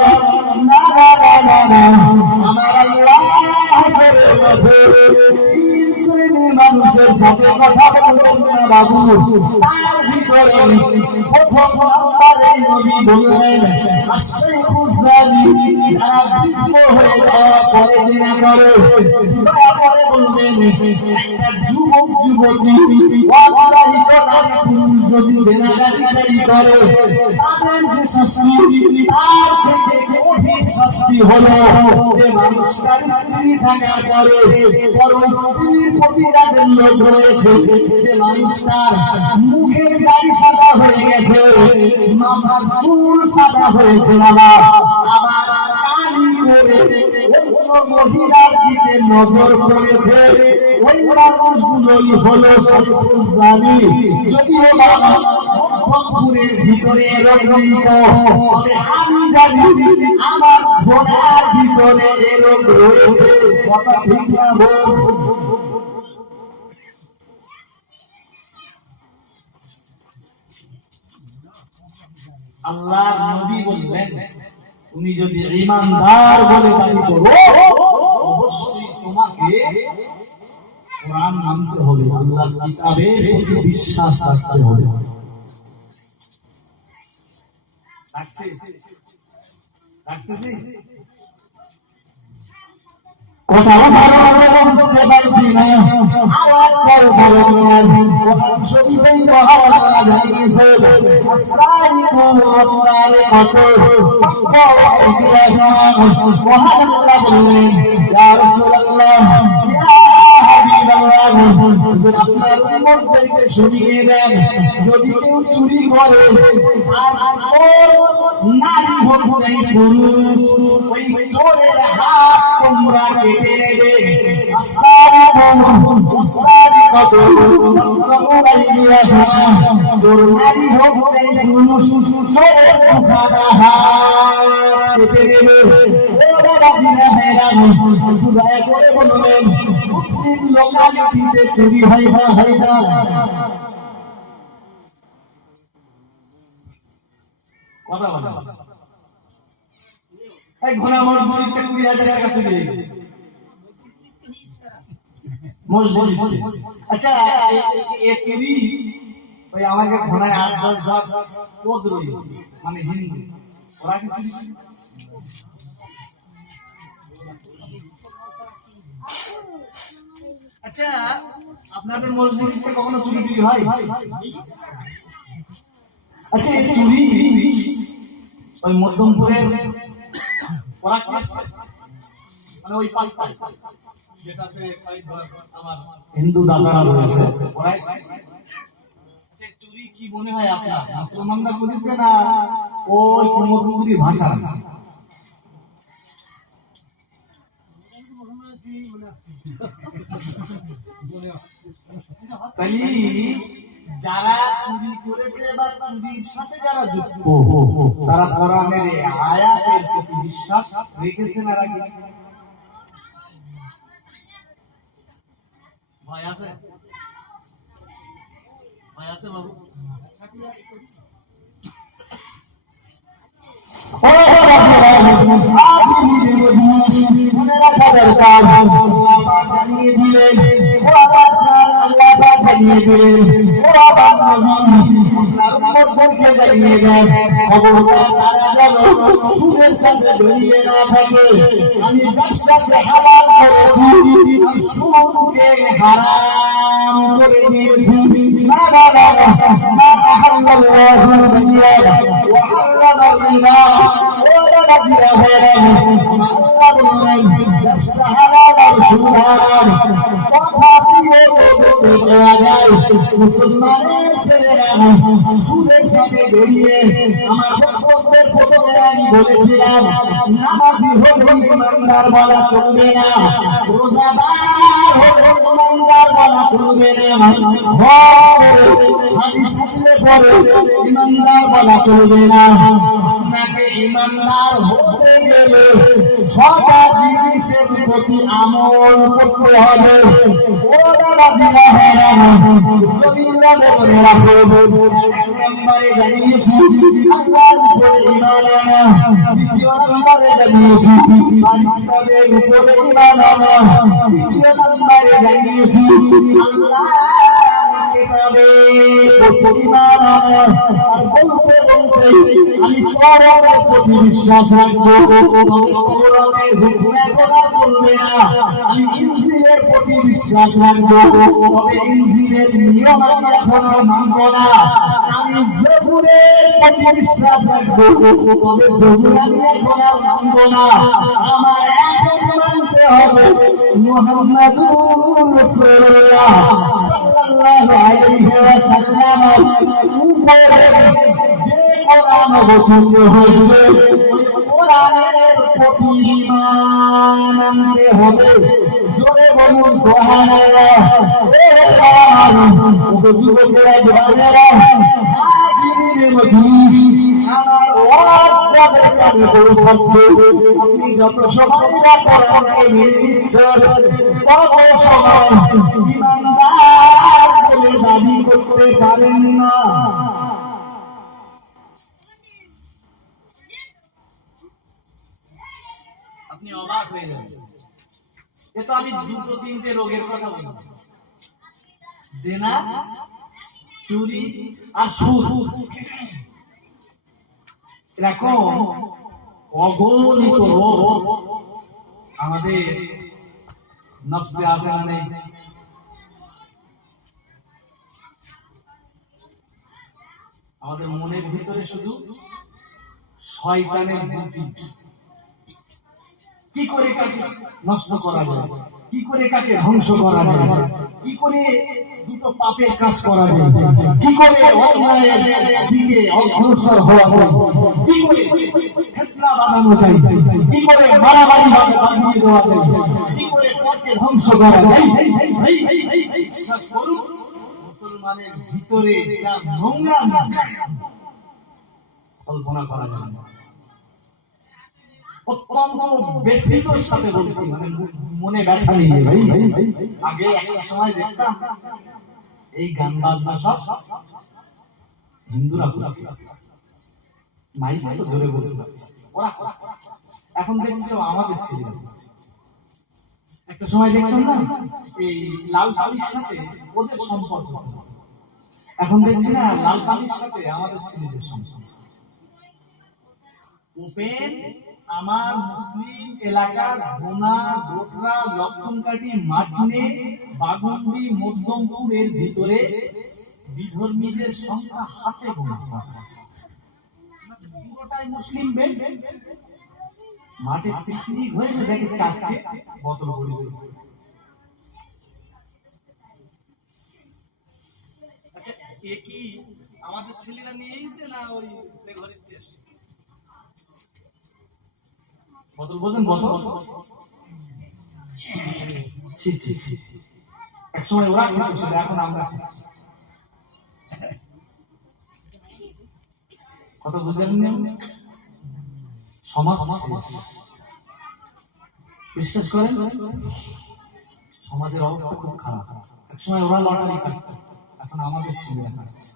না না না না, আমার আল্লাহ হাসরের মাঠে তিন শ্রেণীর মানুষের সাথে কথা বলবেন না বাবু। তার ভিতরে প্রথম নম্বরে নবী বললেন, আশ-শাইখুজ জানি, যারা বৃদ্ধ হয়ে যাওয়ার পরে জিনা করে। দয়া করে বলবেন, একটা যুবক যুবতী অবিবাহিত নারী পুরুষ যদি জিনাকারী করে, তাদের যে শাস্তি, তার থেকে কঠিন শাস্তি হলো যে মানুষটার স্ত্রী থাকার পরে বড় স্ত্রীর প্রতিরাগের লোক রয়েছে, যে মানুষটার মুখের দাড়ি সাদা হয়ে গেছে, মাথার চুল সাদা হয়েছে, আবার কালি করে মহিলার দিকে নজর করেছে, ওই মানুষগুলোই হলো শেখুল জানি। যদিও বাবা মধ্যপুরের ভিতরে রক্ষিত, তবে আমি জানি আমার ঘোড়ার ভিতরে এরকম রয়েছে। কথা ঠিক না বল? আল্লাহর নবী বললেন, তুমি যদি ঈমানদার বলে দাবি করো, অবশ্যই তোমাকে কোরআন মানতে হবে, আল্লাহর কিতাবের প্রতি বিশ্বাস রাখতে হবে। রাখতেছি কথা বুঝতে পারছি না আওয়াজ করো কোরআন শরীফে মহারাজ জানিয়েছে আসারিকু আসারিকাতু মহান আল্লাহ বলেন ইয়া রাসূলুল্লাহ ইয়া হাবিবাল্লাহ আপনার উম্মতদেরকে শুনিয়ে দেন যদি কেউ চুরি করে আর চোর নারী হোক চাই পুরুষ ওই চোরের হাত তোমরা কেটে নেবে চোর নারী হোক চাই পুরুষ চোরের হাত কেটে নেবে মুসলিম লোকালিটিতে চুরি হয় না হয় না কথা বলা এই ঘোড়া মসজিদে 20,000 টাকা চুরি হয়ে গেছে মসজিদ আচ্ছা এই চুরি ওই আমাকে ঘোড়ায় 8-10 ভাগ কোদরই মানে হিন্দু ওরা কি চুরি আচ্ছা আপনাদের মসজিদে কখনো চুরি টুরি হয় আচ্ছা এই চুরি ওই মধ্যমপুরের ওরা মানে ওই পাল্টা যেটাতে আমার হিন্দু দাদারা রয়েছে ওরা আচ্ছা চুরি কি মনে হয় আপনার মুসলমানরা করেছে না ওই কুমোরটুকুরি ভাষা তাহলে যারা চুরি করেছে বা চুরির সাথে যারা যুক্ত তারা কোরআনের আয়াতের প্রতি বিশ্বাস রেখেছে না রাখে ভয় আছে বাবু জানিয়ে দিলেন জানিয়ে দিলেন জানিয়ে দেন খবরদার তারা যেন সুদের সাথে জড়িয়ে না থাকে আমি ব্যবসাকে হালাল করেছি আমি সুদকে হারাম করে দিয়েছি না না না মা আহাল্লাল্লাহু বিয়া ওয়া হারামা রিবা ওয়া রাদিয়া আল্লাহ বলেন ব্যবসা হালাল আর সুদ হারাম কথা মুসলমানের ছেলেরা সুদের সাথে জড়িয়ে আমার বক্তব্যের প্রথমে আমি বলেছিলাম নামাজি হলে ইমানদার বলা চলবে না রোজাদার হলে ইমানদার বলা চলবে না হাদিস আসলে পরে ইমানদার বলা চলবে না আপনাকে ইমানদার হতে গেলে ছটা জিনিসের প্রতি আমল করতে হবে ও দাদা দিলা হয় রবীন্দ্র বলে রাখো এক নম্বরে জানিয়েছি আল্লাহর উপরে ঈমান আনা দ্বিতীয় নম্বরে জানিয়েছি ইসলামের উপরে ঈমান আনা তৃতীয় নম্বরে জানিয়েছি আল্লাহ কিতাবে ঈমান আনা আর বলতে বলতে আমি কোরআনের প্রতি বিশ্বাস রাখবো কোরআনের হুকুমে করা চলবে না আমি ইনজিলের প্রতি বিশ্বাস রাখবো তবে ইনজিলের নিয়ম আমি এখনো মানব না আমি জবুরের প্রতি বিশ্বাস রাখবো তবে জবুর আমি এখনো মানব না আমার এক মানতে হবে মুহাম্মাদুর রাসূলুল্লাহ সাল্লাল্লাহু আলাইহি ওয়াসাল্লাম উপরে যে কোরআন অবতীর্ণ হয়েছে ওই কোরআনের প্রতি ঈমান আনতে হবে জোরে বলুন সুবহানাল্লাহ ও যুবকেরা জওয়ানেরা হাজিরিনের মজলিস আমার ওয়াজের কানে পৌঁছাচ্ছে আপনি যত সময় কোরআনকে মেনে নিচ্ছেন তত সময় ঈমানদার বলে দাবি করতে পারেন না আপনি অবাক হয়ে যাবেন এতো আমি দুটো তিনটে রোগের কথা বলি জেনা চুরি আর সুদ এরকম অগণিত রোগ আমাদের নফসে আছে না নেই? আমাদের মনের ভিতরে শুধু শয়তানের বুদ্ধি, কি করে কাকে নষ্ট করা যায়, কি করে কাকে ধ্বংস করা যায়, কি করে দুটো পাপের কাজ করা যায়, কি করে অন্যায়ের দিকে অগ্রসর হওয়া যায়, কি করে ফিতনা বানানো যায়, কি করে মারামারি বাঁধিয়ে দেওয়া যায়, কি করে কাকে ধ্বংস করা যায়। বিশ্বাস করুন, মুসলমানের ভিতরে যা নোংরা কল্পনা করা যায় না। অত্যন্ত ব্যথিতর সাথে বলছি, মানে মনে ব্যথা নিয়ে ভাই। আগে একটা সময় দেখতাম এই গান বাজনা সব হিন্দুরা মাইকে তো ধরে বলতে পারছে ওরা, এখন দেখছি সব আমাদের ছেলে। একটা সময় দেখতাম না এই লাল পালির সাথে ওদের সম্পর্ক, এখন দেখছি না লাল পালির সাথে আমাদের ছেলেদের সম্পর্ক। ওপেন আমার মুসলিম এলাকার ভোনা, গোটরা, লক্ষণকাটি, মাঠনে, বাগন্ডি, মধ্যমপুর এর ভিতরে বিধর্মীদের সংখ্যা হাতে গোনা, পুরোটাই মুসলিম বেল্ট। মাঠে পিকনিক হয়েছে, দেখে চারটে বোতল ভরে। আচ্ছা, এ কি আমাদের ছেলেরা নিয়ে এসেছে না ওই ঘরের দেশ? বোতল বোঝেন, বোতল একসময় ওরা খাচ্ছিল, এখন আমরা খাচ্ছি। কত বুঝলেন? সমাজ বিশ্বাস করেন সমাজের অবস্থা খুব খারাপ। একসময় ওরা লটারি কাটত, এখন আমাদের ছেলেরা কাটছে।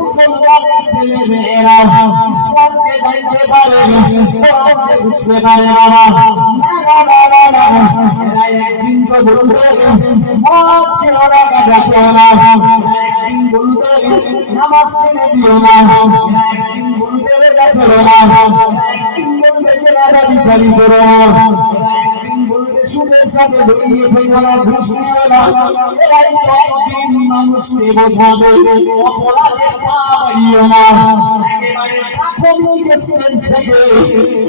মুসলমানের ছেলে মেয়েরা ইসলামকে জানতে পারে, বুঝতে পারে না। একদিন তো বলবে একদিন বলবে নামাজ ছেড়ে দিও না, একদিন বলবে রেখা ছেড়ো না, একদিন বলবে যে আরামি জারি করো না, একদিন বলবে সুদের সাথে জড়িয়ে থেকো না, ঘুষ নিও না। এরাই তো একদিন মানুষকে বোঝাবে অপরাধে পা বাড়িও না। একেবারে প্রাথমিক স্টেজ থেকে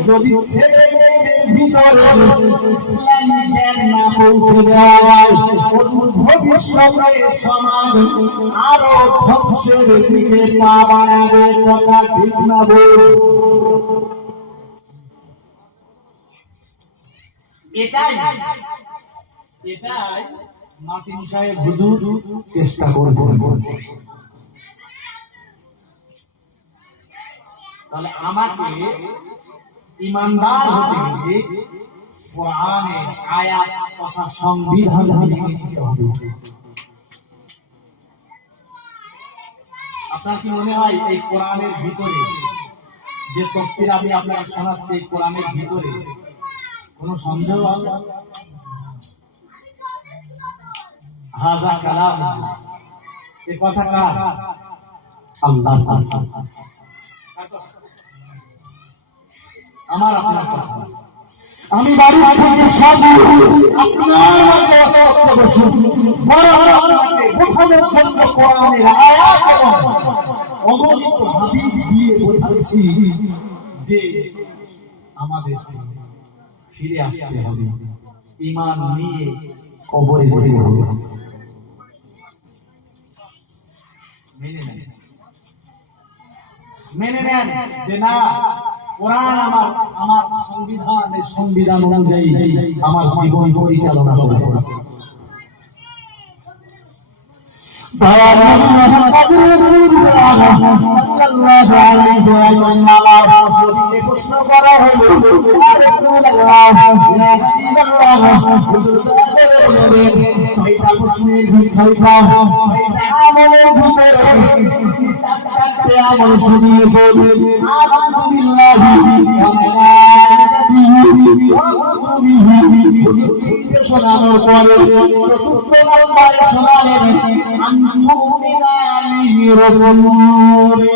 যদি ছেলে মেয়েদের ভিতরে ইসলামী জ্ঞান না পৌঁছে দেওয়া হয়, ভবিষ্যতে সমাজ আরো ধ্বংসের দিকে পা বাড়াবে। কথা ঠিক না বল? এটাই মাতিন সাহেব হুজুর চেষ্টা করছেন। তাহলে আমাকে ইমানদার হতে গেলে কোরআনের আয়াত তথা সংবিধান মেনে নিতে হবে। আপনার কি মনে হয় এই কোরআনের ভিতরে যে তাফসীর আমি আপনাকে শোনাচ্ছি, এই কোরআনের ভিতরে কোনো সন্দেহ আছে? হাযা কালাম, এই কথা কার? আল্লাহ। আমার আপনার কথা। আমি বাড়ি থেকে সাজু আপনার মাঝে বোঝানোর জন্য কোরআনের আয়াত এবং অগণিত হাদিস দিয়ে বোঝাচ্ছি যে আমাদের ফিরে আসতে হবে, ঈমান নিয়ে কবরে যেতে হবে। মেনে নেন যে না, কোরআন আমার সংবিধান অনুযায়ী আমার জীবন পরিচালনা করে। প্রশ্ন করা হলো, ছয়টা প্রশ্নের ছয়টা আমলের ভিতরে একটা আমল শুনিয়েছেন আমানতু বিল্লাহি ওয়া মালাইকাতিহি ওয়া কুতুবিহি শোনানোর পরে চতুর্থ নম্বরে শোনালেন আনতুমিনা বিহি রাসূলি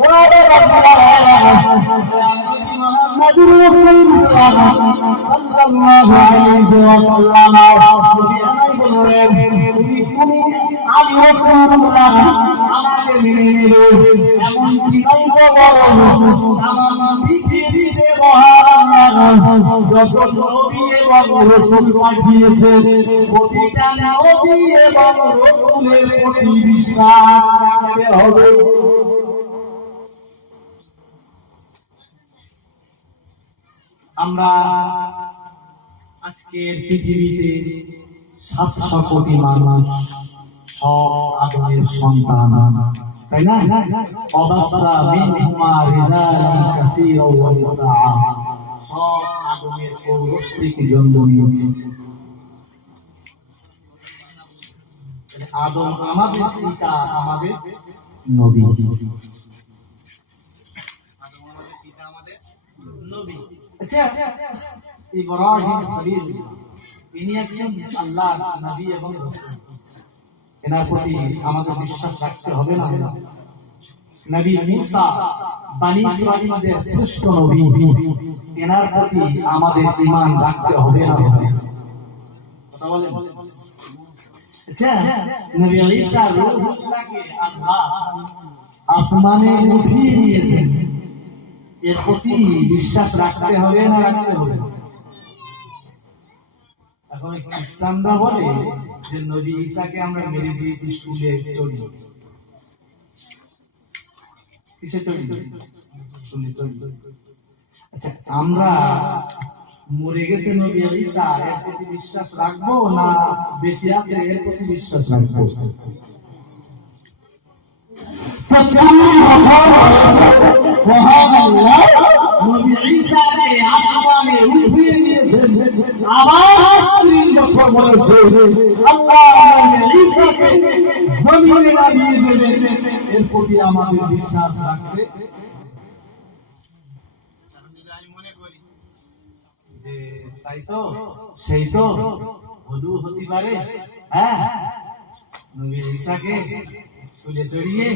ওয়া মুহাম্মাদুর রাসূলুল্লাহ সাল্লাল্লাহু আলাইহি ওয়াসাল্লাম বললেন তুমি আমি রাসূলুল্লাহ আমাকে মেনে নিও এমন কি নাই বলো আমার পৃথিবীতে মহান যত নবী এবং রাসূল পাঠিয়েছে প্রতিটা নবী এবং রাসূলের প্রতি বিশ্বাস রাখতে হবে। আমরা আজকের পৃথিবীতে 700 কোটি মানুষ সব আদমের সন্তান, তাই না? অবাসা মিনহুমা রিজালান কাসীরা ওয়া নিসা, সব আদমের পৌরুষ থেকে জন্ম নিয়েছে। আদম আমাদের পিতা, আমাদের নবী। আদম আমাদের পিতা, আমাদের নবী। আচ্ছা, ইব্রাহিম খলিল ইনি একজন আল্লাহর নবী এবং রাসূল। এনার প্রতি আমাদের বিশ্বাস রাখতে হবে না? নবী মুসা বনি ইসরাঈলদের শ্রেষ্ঠ নবী, এনার প্রতি আমাদের ঈমান রাখতে হবে না? কথা বলেন। আচ্ছা, নবী ঈসা রূহুল্লাহকে আল্লাহ আসমানে উঠিয়ে নিয়েছেন, এর প্রতি বিশ্বাস রাখতে হবে না রাখতে হবে? এখন খ্রিস্টানরা বলে যে নবী ঈসাকে আমরা মেরে দিয়েছি শুলে চড়িয়ে। কিসে চড়িয়ে? শুলে চড়িয়ে। আচ্ছা, আমরা মরে গেছে নবী ঈসা এর প্রতি বিশ্বাস রাখবো না বেঁচে আছে এর প্রতি বিশ্বাস রাখবো? মহান আল্লাহ নবী ঈসাকে আসমানে উঠিয়ে নিয়েছেন, আবার 3 বছর বলেছে আল্লাহ নবী ঈসাকে জমিনে নামিয়ে দেবেন, এর প্রতি আমাদের বিশ্বাস রাখতে। আমি মনে করি যে তাই তো, সেই তো বধূ হতে পারে। হ্যাঁ, নবী ঈসাকে শুলে চড়িয়ে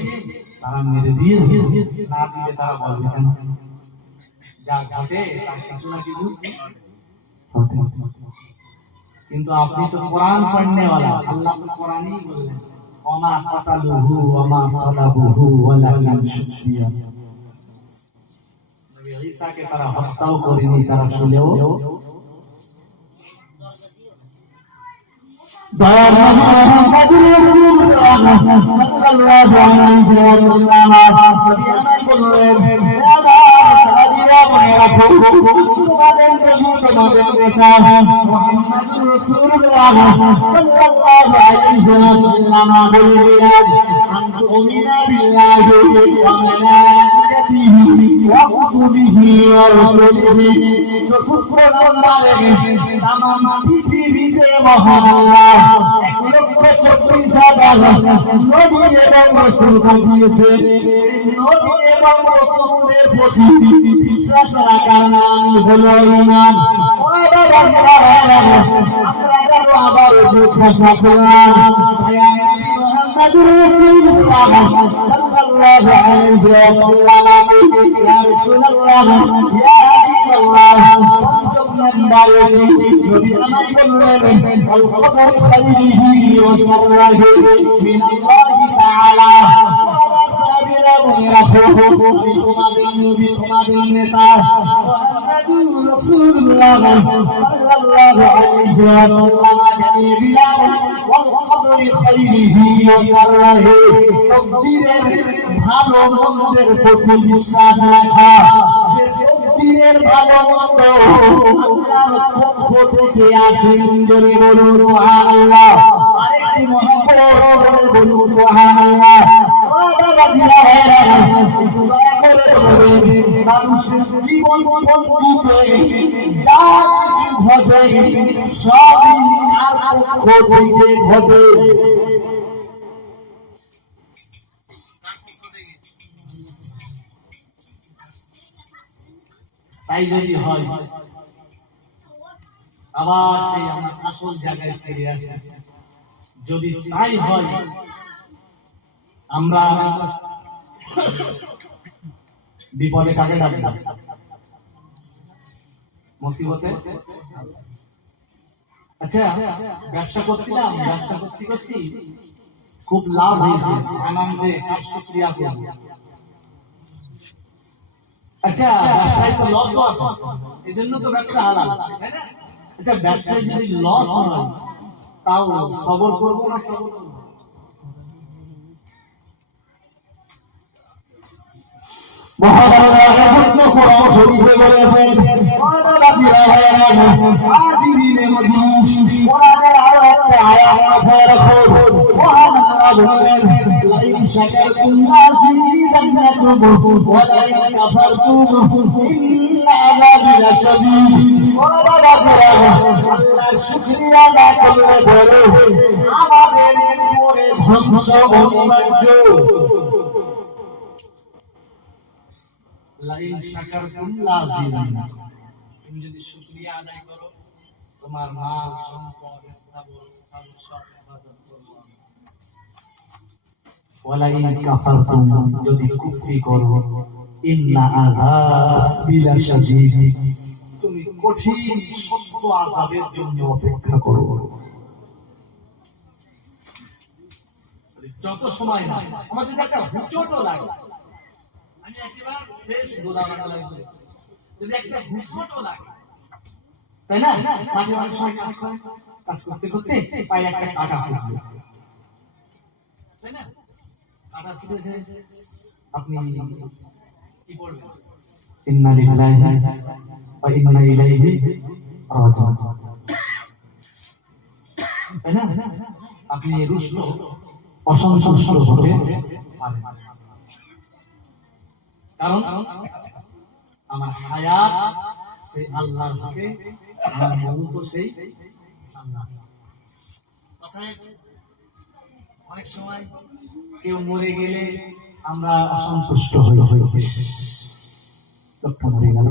তারা মেরে দিয়েছে, না দিলে তারা বলবে কেন? যা ঘটে তার কিছু না কিছু ঘটে। কিন্তু আপনি তো কোরআন পড়নে वाला, আল্লাহ তো কোরআনই বললেন ওমা কাতালুহু ওমা সালাবুহু ওয়ালাকিন শুকরিয়া। নবী ঈসাকে তারা হত্যাও করেনি, তারা শুলেও পৃথিবীতে মহান আল্লাহ 1,40,000 নবী এবং রাসূল পাঠিয়েছে। নবী এবং রাসূলের প্রতি বিশ্বাস রাখার নামই হলো ঈমান। আমরা যেন আবার জিজ্ঞাসা করলাম, মুহাম্মাদুর রাসূলুল্লাহ সাল্লাল্লাহু আলাইহি ওয়াসাল্লাম, ইয়া রাসূলুল্লাহ, ইয়া হাবিবাল্লাহ, পঞ্চম নম্বরে নবী আমায় বললেন আল কদর খাইরিহি ওয়া শাররিহি মিনাল্লাহি তাআলা। তোমাদের নবী, তোমাদের নেতা মুহাম্মাদুর রাসূলুল্লাহ সাল্লাল্লাহু আলাইহি ওয়াসাল্লাম জানিয়ে দিলেন ওয়াল কদরি খাইরিহি ওয়া শাররিহি, তকদীরের ভালো মন্দের প্রতি বিশ্বাস রাখা। যে তকদীরের ভালো মন্দ আল্লাহর পক্ষ থেকে আসে, জোরে বলুন সুবহানাল্লাহ। আরেকটি মহব্বত বলুন সুবহানাল্লাহ। মানুষের জীবন পদ্ধতিতে যা কিছু ঘটে সবই তার পক্ষ থেকে ঘটে। তাই যদি হয় আবার সেই আমার আসল জায়গায় ফিরে আসে। যদি তাই হয় আমরা বিপদে কাকে ডাকবো? মুসিবতে। আচ্ছা, ব্যবসা করছিলাম, ব্যবসা করতে করতে খুব লাভ হয়েছে, আনন্দে শুকরিয়া করব। আচ্ছা, ব্যবসায় তো লস আছে, এই জন্য তো ব্যবসা হালাল, তাই না? আচ্ছা, ব্যবসায় যদি লস হয় তাও সবর করবো না সবর করবো? শুকরিয়া না করলে বড় আমাদের উপরে ধ্বংস অনিবার্য। লাইন শাকারতুম লাযিদান্নাকুম, তুমি যদি শুকরিয়া আদায় করো তোমার মাল সম্পদ স্থাবর সব ইবাদত করব। ওয়ালাইন কাফারতুম, যদি কুফরি করো ইন্না আযাবি লাশাদীদ, তুমি কঠিন শক্ত আযাবের জন্য অপেক্ষা করো। যত সময় না আমাদের যদি একটা হুচটও লাগে, আমি একেবারে ফ্রেশ গোদাবাটা লাগবে, যদি একটা হুচটও লাগে, তাই না? মাঝে অনেক সময় কাজ করে, কাজ করতে করতে পায়ে একটা কাটা ফুটলো, তাই না? কাটা ফুটেছে, আপনি কি পড়বেন? ইন্না লিল্লাহি ওয়া ইন্না ইলাইহি রাজিউন, তাই না? আপনি রুশলো অসন্তুষ্ট হতে পারেন, কারণ আমার হায়াত সেই আল্লাহর হাতে, আমার মৌত সেই আল্লাহ। অনেক সময় কেউ মরে গেলে আমরা অসন্তুষ্ট হই, লোকটা মরে গেল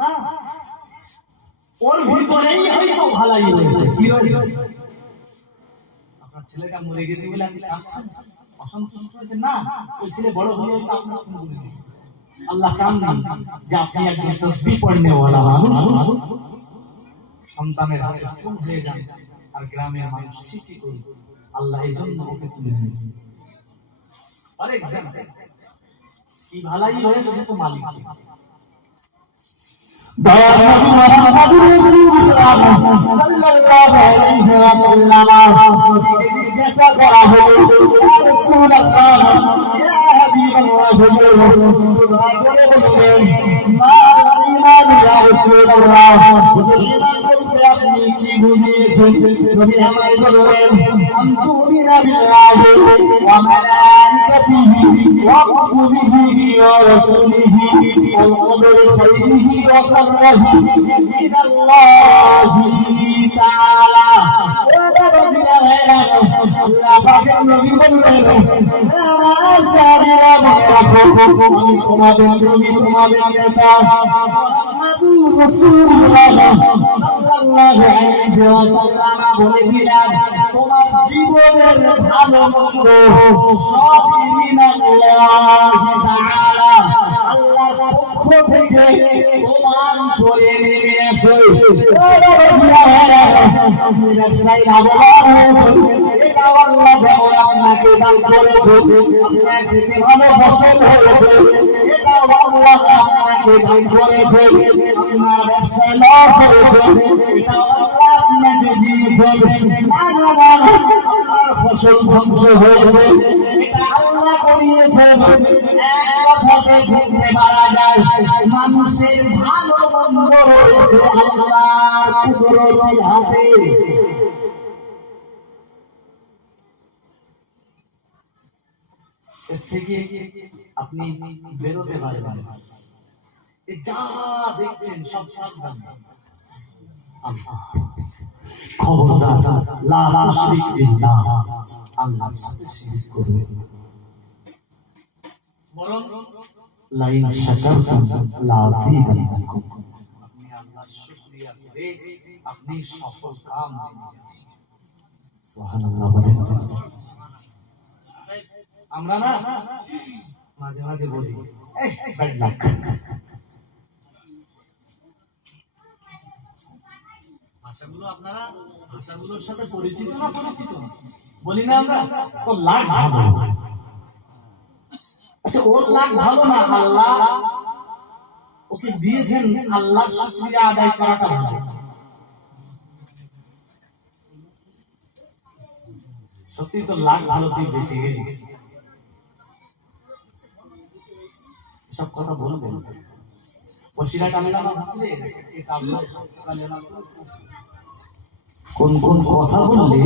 না, ওর ভিতরেই হয়তো ভালাই রয়েছে। কি রয়েছে? আপনার ছেলেটা মরে গেছে বলে আপনি কাঁদছেন, অসন্তুষ্ট হয়েছে না, ওই ছেলে বড় হলো তো আপনার খুন করে দিয়েছে। আল্লাহ চান যে আপনি একজন তাসবিহ পড়নেওয়ালা মানুষ, সন্তানের হাতে খুন হয়ে যান আর গ্রামের মানুষ চিচি করে, আল্লাহ এই জন্য ওকে তুলে নিয়েছে। ফর এক্সাম্পল, কি ভালাই হয়েছে তো মালিক আপনি কি বুঝিয়েছেন? নবী আমায় বলেন আনতুমিনা বিল্লাহি ওয়া মালাইকাতিহি ওয়া কুতুবিহি ওয়া রাসূলিহি ওয়াল কদরি খাইরিহি ওয়া শাররিহি মিনাল্লাহি তাআলা। আল্লাহ পাকের নবী বললেন, আমি তোমাদের নবী, তোমাদের নেতা মুহাম্মদুর রাসূলুল্লাহ সাল্লাল্লাহু আলাইহি ওয়াসাল্লাম বলে দিলেন, তোমার জীবনের ভালো মন্দ সবই মিনাল্লাহি তাআলা, আল্লাহর পক্ষ থেকে প্রমাণ করে নেমে আসে। আপনি ব্যবসায়ী লাভবান হয়েছে, এটা আল্লাহ যেমন আপনাকে দান করেছে, আপনার খেতে ভালো ফসল হয়েছে, এটা আল্লাহ আপনাকে দান করেছে। আপনার ব্যবসায় লস হয়েছে, এটা আল্লাহ আপনাকে দিয়েছে। আপনার ফসল ধ্বংস হয়েছে, এটা আল্লাহ করিয়েছে। এক কথাতে বলতে পারা যায় মানুষের ভালো মন্দ রয়েছে আল্লাহর কুদরতের হাতে। এর থেকে আপনি বেরোতে পারবেন, যা দেখছেন সব সাবধান। খবরদার লা তুশরিক বিল্লাহ, আল্লাহর সাথে শিরক করবেন, বরং লাইন শাকারতুম লাযীদান্নাকুম, আপনি আল্লাহর শুকরিয়া করে আপনি সফল কাম দিবেন। সুবহানাল্লাহ বলেন। আমরা না মাঝে মাঝে বলি ব্যাড লাক, ভাষাগুলো আপনারা ভাষাগুলোর সাথে পরিচিত না পরিচিত বলি না আমরা, তো লাক ভালো। আচ্ছা ওর লাক ভালো না, আল্লাহ ওকে দিয়েছেন, আল্লাহর শুকরিয়া আদায় করাটা ভালো। সত্যি তো লাক ভালো, তুই বেঁচে গেলি, সব কথা বলবেন। বসিরহাট আল্লামা বুঝলে কোন কোন কথা বললে,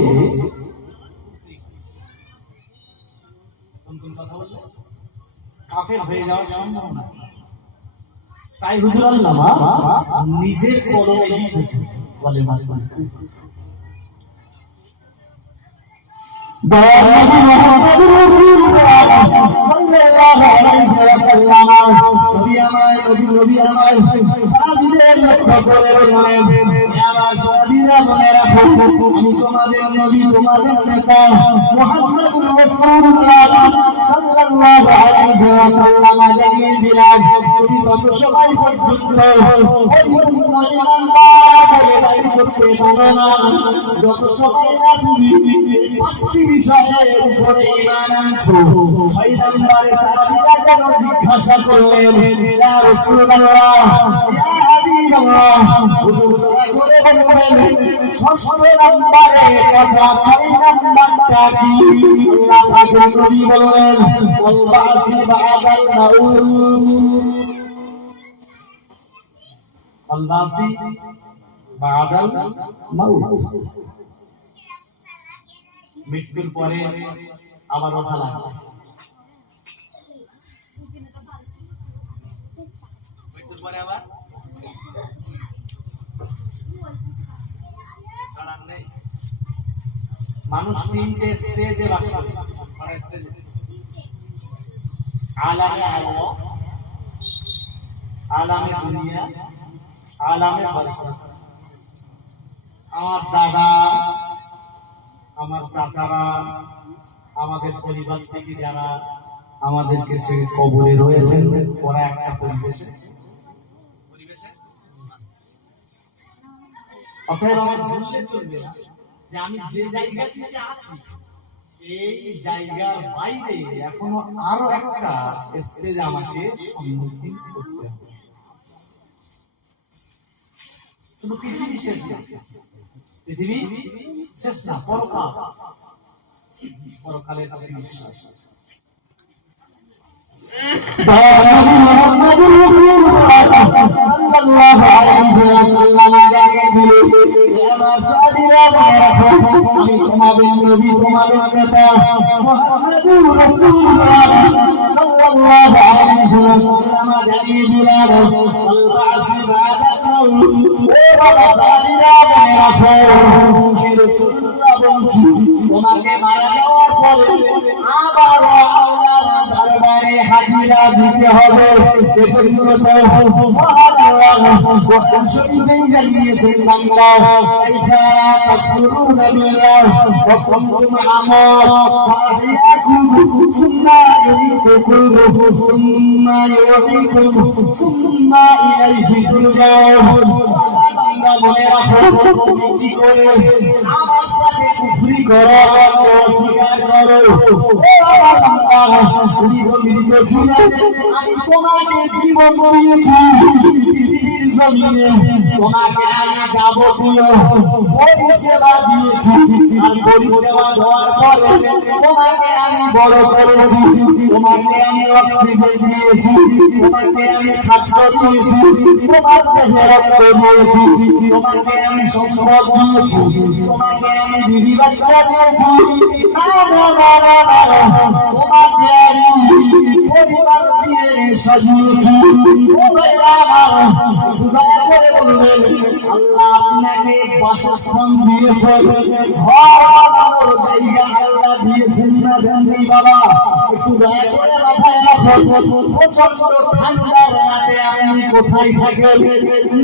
কোন কোন কথা বললে কাফের হয়ে যাওয়ার সম্ভাবনা। তাই হুজুর আল্লামা নিজের কলমে লিখেছেন, বলে আমি তোমাদের নবী, তোমাদের নেতা মুহাম্মদুর রাসূলুল্লাহ সাল্লাল্লাহু আলাইহি ওয়াসাল্লাম জানিয়ে দিলাম, তুমি কত সময় পর্যন্ত করতে পারো না, যত সময় না তুমি পাঁচটি বিষয়ের উপরে ঈমান আনছো। 6 নম্বরে সাহাবীরা যেন জিজ্ঞাসা করলেন, ইয়া রাসূলুল্লাহ, ইয়া হাবিবাল্লাহ, হুজুর দয়া করে বলবেন 6 নম্বরে কথা 6 নম্বরটা কি? আল্লাহ পাকের নবী বললেন, আল্লাহি বা'দাল মাউত, আল্লাহি বা'দাল মাউত, মৃত্যুর পরে আবার ওঠা লাগবে। মৃত্যুর পরে আবার ছাড়ার নেই। মানুষ 3টে স্টেজে বাস করে, মানে স্টেজে আলামে আরওয়াহ, আলামে দুনিয়া, আলামে বারজাখ। আমার দাদা, আমার চাচারা, আমাদের পরিবার থেকে যারা আমাদেরকে ছেড়ে কবরে রয়েছেন, ওরা একটা পরিবেশে অতএব আমার বললে চলবে না যে আমি যে জায়গাতে আছি এই জায়গার বাইরে এখনো আরো একটা স্টেজ আমাকে সম্মুখীন করতে হবে। শুধু পৃথিবী শেষ না, পৃথিবী শেষ না, পরকাল, পরকালের প্রতি বিশ্বাস। আমি তোমাদের নবী, তোমাদের নেতা মুহাম্মদুর রাসূলুল্লাহ সাল্লাল্লাহু আলাইহি ওয়াসাল্লাম জানিয়ে দিলেন, আল বা'সি বা'দাল মাউত। ও রাসূলুল্লাহ মনে রাখো, আমি রাসূলুল্লাহ বলছি, তোমাকে মারা যাওয়ার পরে আবার আল্লাহর দরবারে হাজিরা দিতে হবে। এজন্য তো মহান আল্লাহ কোরআন শরীফে জানিয়েছেন, বান্দা কাইফা তাকফুরুনা বিল্লাহ ওয়া কুনতুম আমওয়াত ফাআহইয়াকুম সুম্মা ইউমীতুকুম সুম্মা ইউহয়িকুম সুম্মা ইলাইহি তুরজাউন। মনে রাখো, তুমি কি করে আমার সাথে কুফরি করো, অস্বীকার করো। ও আমার বান্দা, তুমি তো মৃত ছিলে, আমি তোমাকে জীবন দিয়েছি পৃথিবীর জমিনে, তোমাকে আমি যাবতীয় পরিষেবা দিয়েছি, আর পরিষেবা দেওয়ার পরে তোমাকে আমি বড় করেছি, তোমাকে আমি অক্সিজেন দিয়েছি, তোমাকে আমি খাদ্য দিয়েছি, তোমাকে রক্ত দিয়েছি, তোমাকে আমি সম্পদ দিয়েছি, তোমাকে আমি বিবি বাচ্চা দিয়েছি, তোমাকে আমি পরিবার দিয়ে সাজিয়েছি। দয়া করে বলবেন, আল্লাহ আপনাকে বাসস্থান দিয়েছেন, ঘর বানানোর জায়গা আল্লাহ দিয়েছেন না দেননি? বাবা একটু দয়া করে মাথায় রাখো প্রচন্ড ঠান্ডার রাতে আপনি কোথায় থাকেন?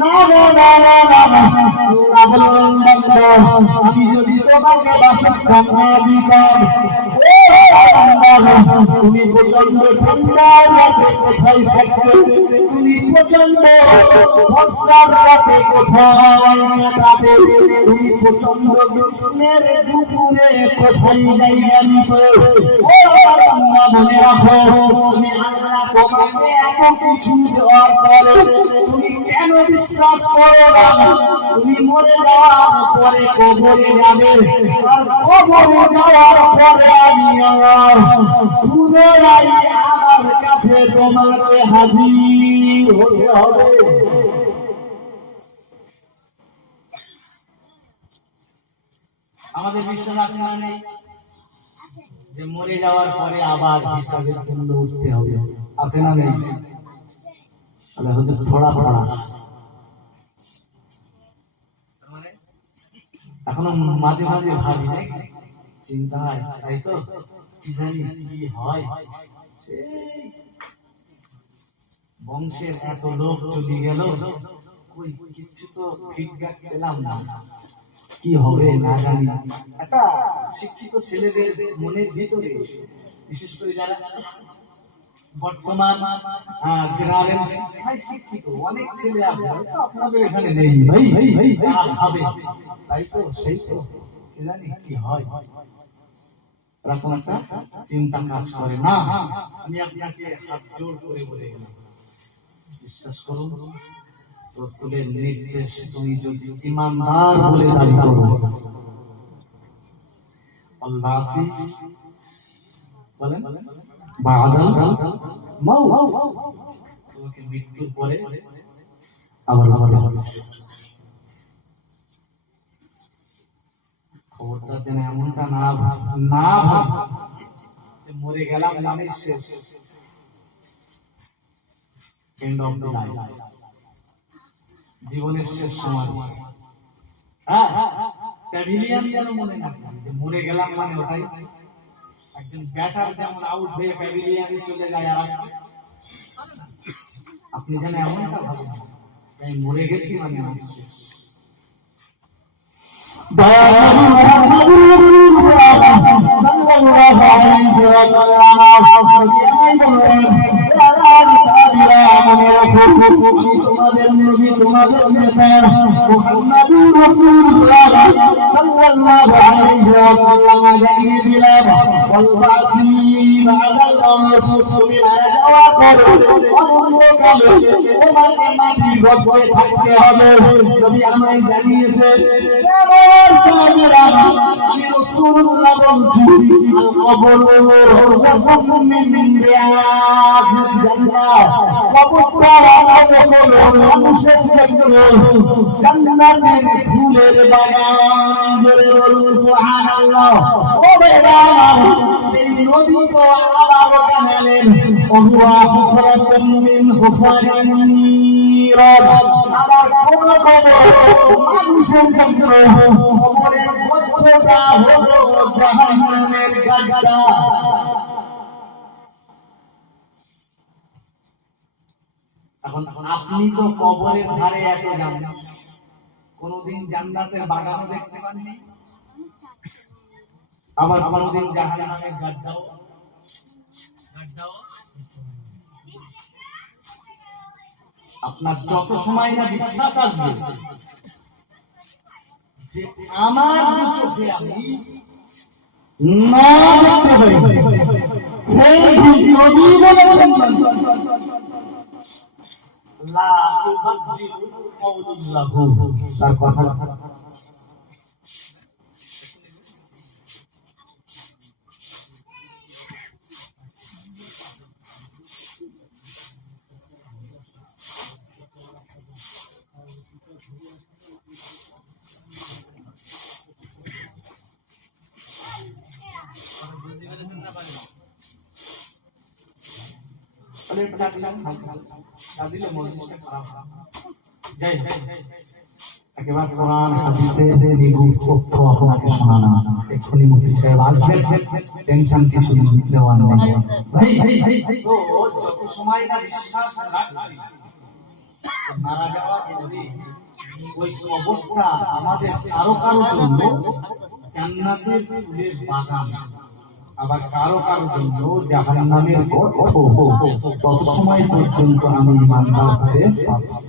না না না না না আল্লাহ বললেন বান্দা আমি যদি তোমাকে বাসস্থান না দিতাম তুমি প্রচন্ড ঠান্ডার রাতে কোথায় থাকবে? তুমি প্রচন্ড বর্ষার রাতে কোথায় কাটাবে? তুমি প্রচন্ড গ্রীষ্মের দুপুরে কোথায় যাইবে? মনে রাখো তুমি আল্লাহ তোমাকে এত কিছু দেওয়ার পরে তুমি কেন বিশ্বাস করো না? তুমি মরে যাওয়ার পরে কবরে যাবে, আর কবরে যাওয়ার পরে আমি পুনরায় আমার কাছে তোমাকে হাজির হতে হবে। আমাদের বিশ্বাস আছে না নেই যে মরে যাওয়ার পরে আবার হিসাবের জন্য উঠতে হবে? আছে না নেই? থোড়া থোড়া এখনো মাঝে মাঝে ভাবি নাই, চিন্তা হয়, তাই তো কি জানি কি হয়। বংশের এত লোক চলে গেল, কই কিছু তো ফিডব্যাক পেলাম না, কি হবে না জানি। একটা শিক্ষিত ছেলেদের মনের ভিতরে, বিশেষ করে যারা বর্তমান জেনারেল শিক্ষায় শিক্ষিত অনেক ছেলে আছে, আপনাদের এখানে নেই ভাই, ভাবে তাই তো, সেই তো জানি কি হয়, এরকম একটা চিন্তা কাজ করে না। আমি আপনাকে হাত জোড় করে বলে গেলাম, বিশ্বাস করুন রাসূলের নির্দেশ তুমি যদি ঈমানদার বলে দাবি করো, আল্লাহ বলেন বা'দাল মাউত, তোমাকে মৃত্যুর পরে আবার হবে। খবরদার যেন এমনটা না ভাব যে মরে গেলাম নামে শেষ, এন্ড অফ দ্য লাইফ, জীবনের শেষ সময়। প্যাভিলিয়ন যেন মনে না যে মরে গেলাম মানে ওটাই। একজন ব্যাটার যেমন আউট হয়ে প্যাভিলিয়নে চলে যায়, আর আপনি যেন এমনটা ভাবেন তাই মরে গেছি মানে আমি শেষ। তোমাদের নবী, তোমাদের নেতা মুহাম্মদুর রাসূলুল্লাহ সাল্লাল্লাহু আলাইহি ওয়াসাল্লাম জানিয়ে দিলাম, ওয়াল্লাহি বা'দাল মাউত, তুমি মারা যাওয়ার পরে অনন্তকালে তোমাকে মাটির গর্ভে থাকতে হবে। নবী আমায় জানিয়েছেন, আমি রাসূলুল্লাহ বলছি, আল কবরু রাযাকুম মিন রিয়াদিল জান্নাহ, কবরটা হলো মানুষের জন্য জান্নাতের ফুলের বাগান। বলে বলুন সুবহানাল্লাহ। ও বাবা, সেই নবী তো আবারও জানালেন, ওহুয়া হুফরাতুম মিন হুফারিন নিরাদ, আবার কোন কবর মানুষের জন্য কবরের মধ্যটা হলো জাহান্নামের গাড্ডা। এখন আপনি তো কবরের ধারে এত যান, কোনদিন জান্নাতের বাগানও দেখতে পাননি, আবার কোনদিন জাহান্নামের গাড্ডাও। আপনার যত সময় না বিশ্বাস আসবে যে আমার দু চোখে আমি না দেখতে পারি, সেই নবী বলেছেন লা তুবাদদিলু কওলুল্লাহু, তার কথা একেবারে কোরআন হাদিসের নিগুড় তথ্য আপনাকে শোনালাম। এক্ষুনি মুফতি সাহেব আসবেন, টেনশন কিছু নেওয়ার নেই। ভাই তো যত সময় না বিশ্বাস রাখছি মারা যাওয়া পরে ওই কবরটা আমাদের কারো কারো জন্য জান্নাতের ফুলের বাগান, আবার কারো কারো জন্য জাহান্নামের গর্ত। তত সময় পর্যন্ত আমি ইমানদার হতে পারছি।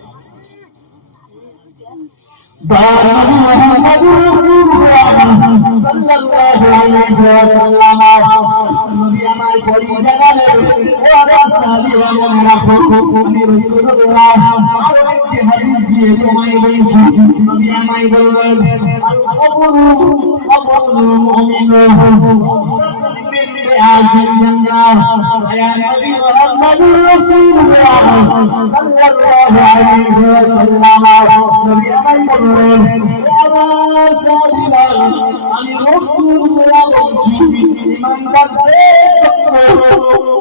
আমি রাসূলুল্লাহ বলছি ইমানদারদের জন্য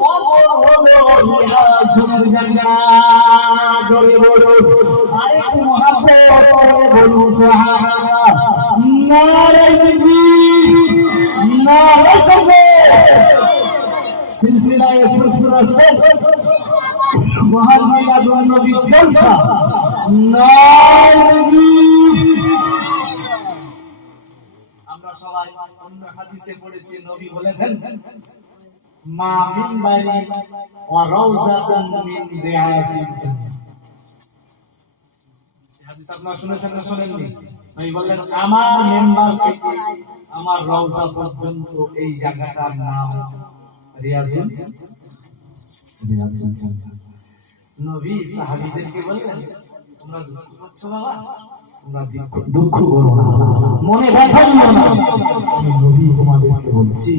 কবর হলো রিয়াজুল জান্নাত। জোরে বলুন আরেকটু মহব্বত করে বলুন সুবহানাল্লাহ। নারে তাকবীর, নারে তাকবীর। সিলসিলায়ে ফুরফুরা শেখ মহান মিলাদুন নবী জলসা। নারে তাকবীর। আমরা সবাই অন্য হাদিসে পড়েছি, নবী বলেছেন মা মিনবারি ওয়া রাউযাতুন মিন রিয়াজিল জান্নাহ। হাদিস আপনারা শুনেছেন না শুনেননি? নবী বললেন আমার মিনবার থেকে আমার রওজা পর্যন্ত এই জায়গাটার নাম রিয়াজিল জান্নাহ। নবী সাহাবীদেরকে বললেন তোমরা দুঃখ করছো বাবা, তোমরা দুঃখ করো না, মনে ব্যথা নিও না, আমি নবী তোমাদেরকে বলছি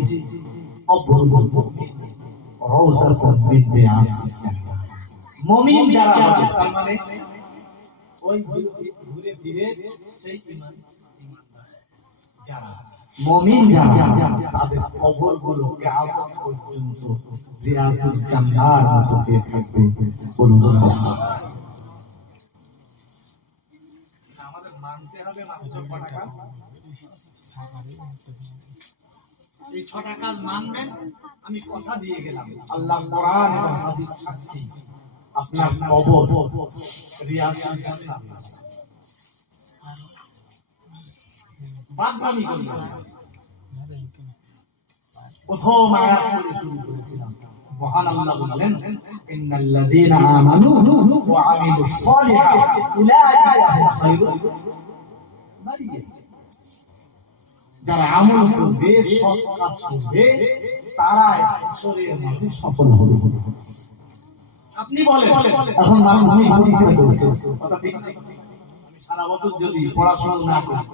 মুমিন যারা হবে, তার মানে ওই ঘুরে ফিরে সেই ঈমানদার যারা মুমিন যারা তাদের কবরগুলো কিয়ামত পর্যন্ত রিয়াজুল জান্নাতের মতো হয়ে থাকবে। বলুন সুবহানাল্লাহ। আমাদের মানতে হবে মাত্র 6 টাকা। এই 6টা কাজ মানবেন, আমি কথা দিয়ে গেলাম। আল্লাহ কোরআন এবং হাদিস সাক্ষী, আপনার কবর রিয়াজুল জান্নাত। বাদরামি করবেন। প্রথম আয়াত থেকে শুরু করেছিলাম। মহান আল্লাহ বললেন ইন্নাল্লাযীনা আমানু ওয়া আমিলুস সালিহাতি উলাইকা হুম খায়রুল বারিয়া। যারা আমল করবে, সৎ কাজ করবে, তারাই ঈশ্বরের মাঝে সফল হবে। আপনি বলেন এখন আমি পরীক্ষা চলছে, কথা ঠিক না? আমি সারা বছর যদি পড়াশোনা না করি,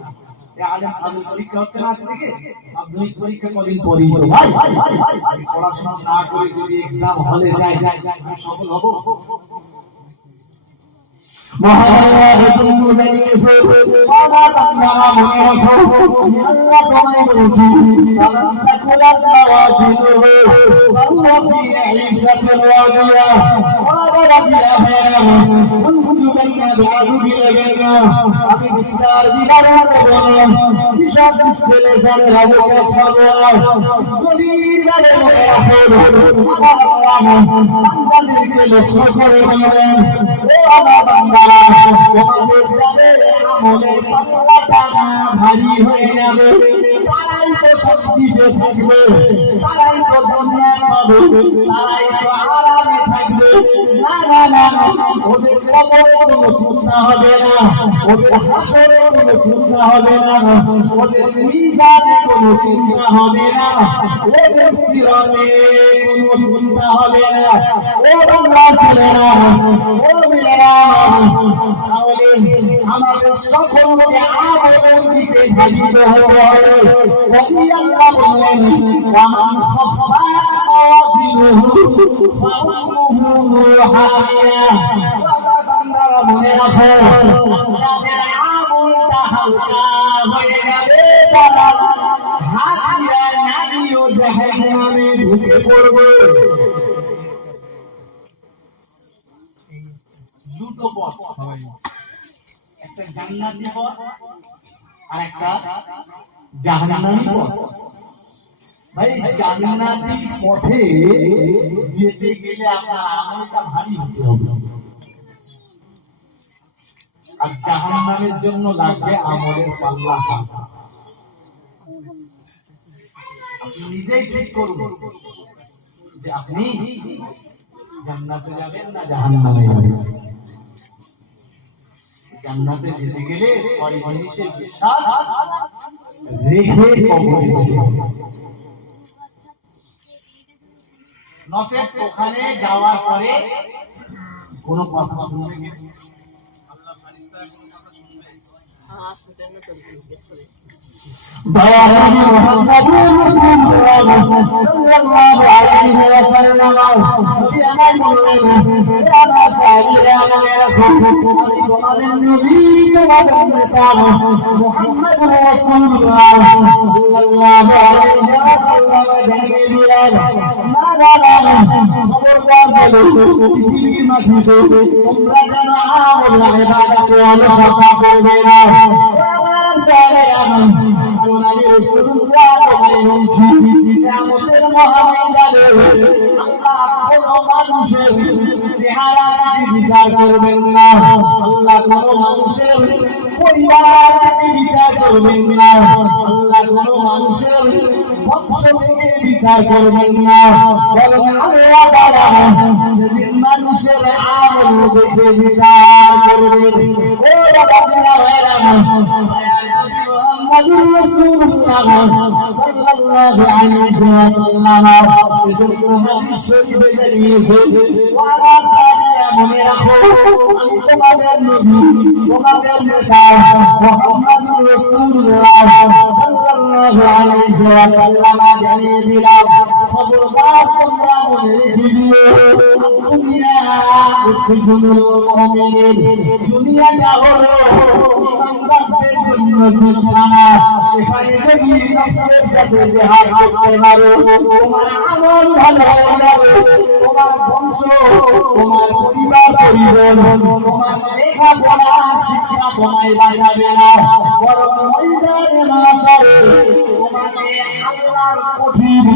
এই আলেম ফাজিল পরীক্ষা হচ্ছে না আজকে থেকে, মাধ্যমিক পরীক্ষা কদিন পরেই তো ভাই, আমি পড়াশোনা না করে যদি এক্সাম হলে যাই আমি সফল হব? মহারাজ তুমি জানিয়েছো বাবা বান্দারা মনে রাখো আমি আল্লাহ তোমায় বলছি কারণ সাকুলাত নাওয়াজিলুহু আল্লাহ ফি ঈশাতির রাদিয়া ওয়া রাদিয়া হেরা উনহুজু বাইনা দুআদু বিলাগানা। আমি বিস্তার বিবরণ বললাম, বিশাল ছেলে জানে রাবো কাছাবো গভীর ভাবে মনে রাখো আল্লাহ বান্দাদেরকে লক্ষ্য করে বলেন ও আল্লাহ বান্দারা তোমাদের যাদের আমলের পাল্লাটা ভারী হয়ে যাবে তারাই তো শান্তিতে থাকবে, তারাই তো জান্নাত পাবে, তারাই তো আরামে থাকবে। না না না, ওদের কবরে কোনো চিন্তা হবে না, ওদের হাসরে কোনো চিন্তা হবে না, ওদের মিজানে কোনো চিন্তা হবে না, ওদের সিরাতে কোনো চিন্তা হবে না। ও বান্দা ছেলেরা, ও মেয়েরা, তাহলে আমাদের সকলকে আমলের দিকে ধাবিত হতে হবে। ওই আল্লাহ বললেন ওয়ামান খাফফাত মাওয়াজিনুহু ফাউমুহু হাবিয়া। বান্দারা মনে রাখো যাদের আমলটা হালকা হয়ে যাবে তারা হাতিয়া নাবিও জাহান্নামে ঢুকে পড়বে। দুটো পথ, একটা জান্নাতি পথ আর একটা জাহান্নামী পথ। ভাই জান্নাতি পথে যেতে গেলে আপনার আমলটা ভারী হতে হবে, আর জাহান্নামের জন্য লাগবে আমলের পাল্লা। আপনি নিজেই ঠিক করুন যে আপনি জান্নাতে যাবেন না জাহান্নামে যাবেন। জান্নাতে যেতে গেলে 6 জিনিসের বিশ্বাস রেখে কবরে যেতে হবে, নচেত ওখানে যাওয়ার পরে কোনো কথা শুনবে না। আল্লাহ ফারিস্তারা কোনো কথা শুনবে না। বাবা মুহাম্মদুর রাসূলুল্লাহ সাল্লাল্লাহু আলাইহি ওয়াসাল্লাম নবী আমার বললেন, আমার সাহাবীরা মনে রাখো, আমি তোমাদের নবী, তোমাদের নেতা মুহাম্মদুর রাসূলুল্লাহ সাল্লাল্লাহু আলাইহি ওয়াসাল্লাম জানিয়ে দিলেন, না খবরদার বলো, পৃথিবীর মাটিতে তোমরা যেন আমল ইবাদতে অলসতা করবে না। আমার সাহাবীরা আমি রাসূলুল্লাহ তোমায় বলছি, কিয়ামতের মহাময়দানে আল্লাহ কোনো মানুষের চেহারাকে বিচার করবেন না, আল্লাহ কোনো মানুষের পরিবারকে বিচার করবেন না, আল্লাহ কোনো মানুষের বংশকে বিচার করবেন না, বরং আল্লাহ তাআলা সেদিন মানুষের আমল দেখে বিচার করবেন। ও বাবারা ভাইরা, মুহাম্মদুর রাসূলুল্লাহ সাল্লাল্লাহু আলাইহি ওয়াসাল্লাম এজন্য হাদিস শরীফে জানিয়েছে, ওয়া সাহাবীরা মনে রাখো, আমি তোমাদের নবী, তোমাদের নেতা মুহাম্মদুর রাসূলুল্লাহ সাল্লাল্লাহু আলাইহি ওয়াসাল্লাম জানিয়ে দিলাম, খবরদার তোমরা মনে রেখে দুনিয়া সিজনুল মুমিনিন, দুনিয়াটা হলো ইমানদারদের জন্য ঠিকানা। এখানে যদি নফসের সাথে জিহাদ করতে পারো, তোমার আমল ভালো হয়ে যাবে, তোমার বংশ, তোমার পরিবার পরিজন, তোমার লেখাপড়া শিক্ষা তোমায় বাঁচাবে না, বরং ময়দানে মাশারে তোমাকে আল্লাহর কঠিন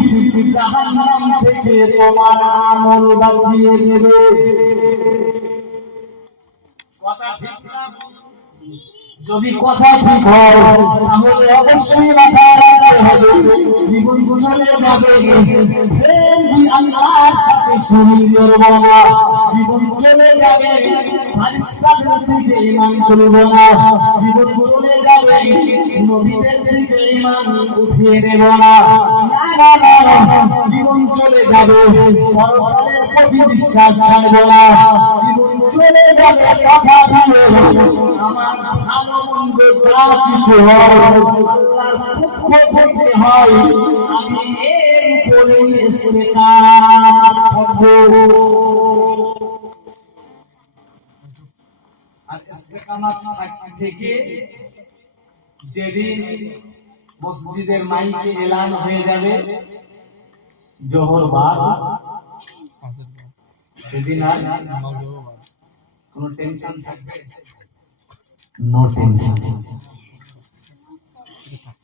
জাহান্নাম থেকে তোমার আমল বাঁচিয়ে দেবে। কথা ঠিক না? যদি কথা ঠিক হয় তাহলে অবশ্যই মাথায় রাখতে হবে, জীবন চলে যাবে, আল্লাহর সাথে শরীক করব না, জীবন চলে যাবে, ফারিস্তাদের থেকে ঈমান করব না, জীবন চলে যাবে, নবীদের থেকে ঈমান উঠিয়ে দেব না, জীবন চলে যাবে, পরকালের প্রতি বিশ্বাস ছাড়ব না, জীবন চলে যাবে, কথা দিয়ে আমার ভালো মন্দ যা কিছু হয় আল্লাহর পক্ষ থেকে হয়, আমি এর উপরে ইসতিকামাত করব। আর ইসতিকামাত থেকে যেদিন মসজিদের মাইকে এলান হয়ে যাবে জোহর বাদ, সেদিন আর কোনো টেনশন থাকবে, নো টেনশন,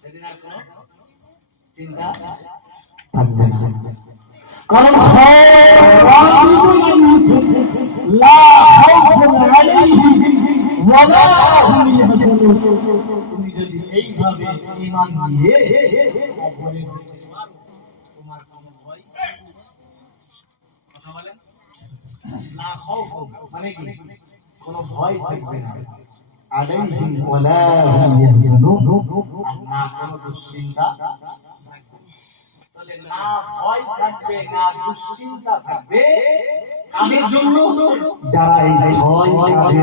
সেদিন আর কোনো চিন্তা থাকবে না, কারণ লা খাউফুন আলাইহিম ওয়া লা হুম ইয়াহজানুন। তুমি যদি এইভাবে ঈমান নিয়ে কবরে যেতে পারো, তোমার কোনো ভয়, কথা বলেন, লা খাউফুন মানে কি, কোনো ভয় থাকবে না, আলাইহিম ওয়া লা হুম ইয়াহজানুন, না কোনো দুশ্চিন্তা, তাহলে না ভয় থাকবে না দুশ্চিন্তা থাকবে কাদের জন্য? যারা এই ছয় কাজে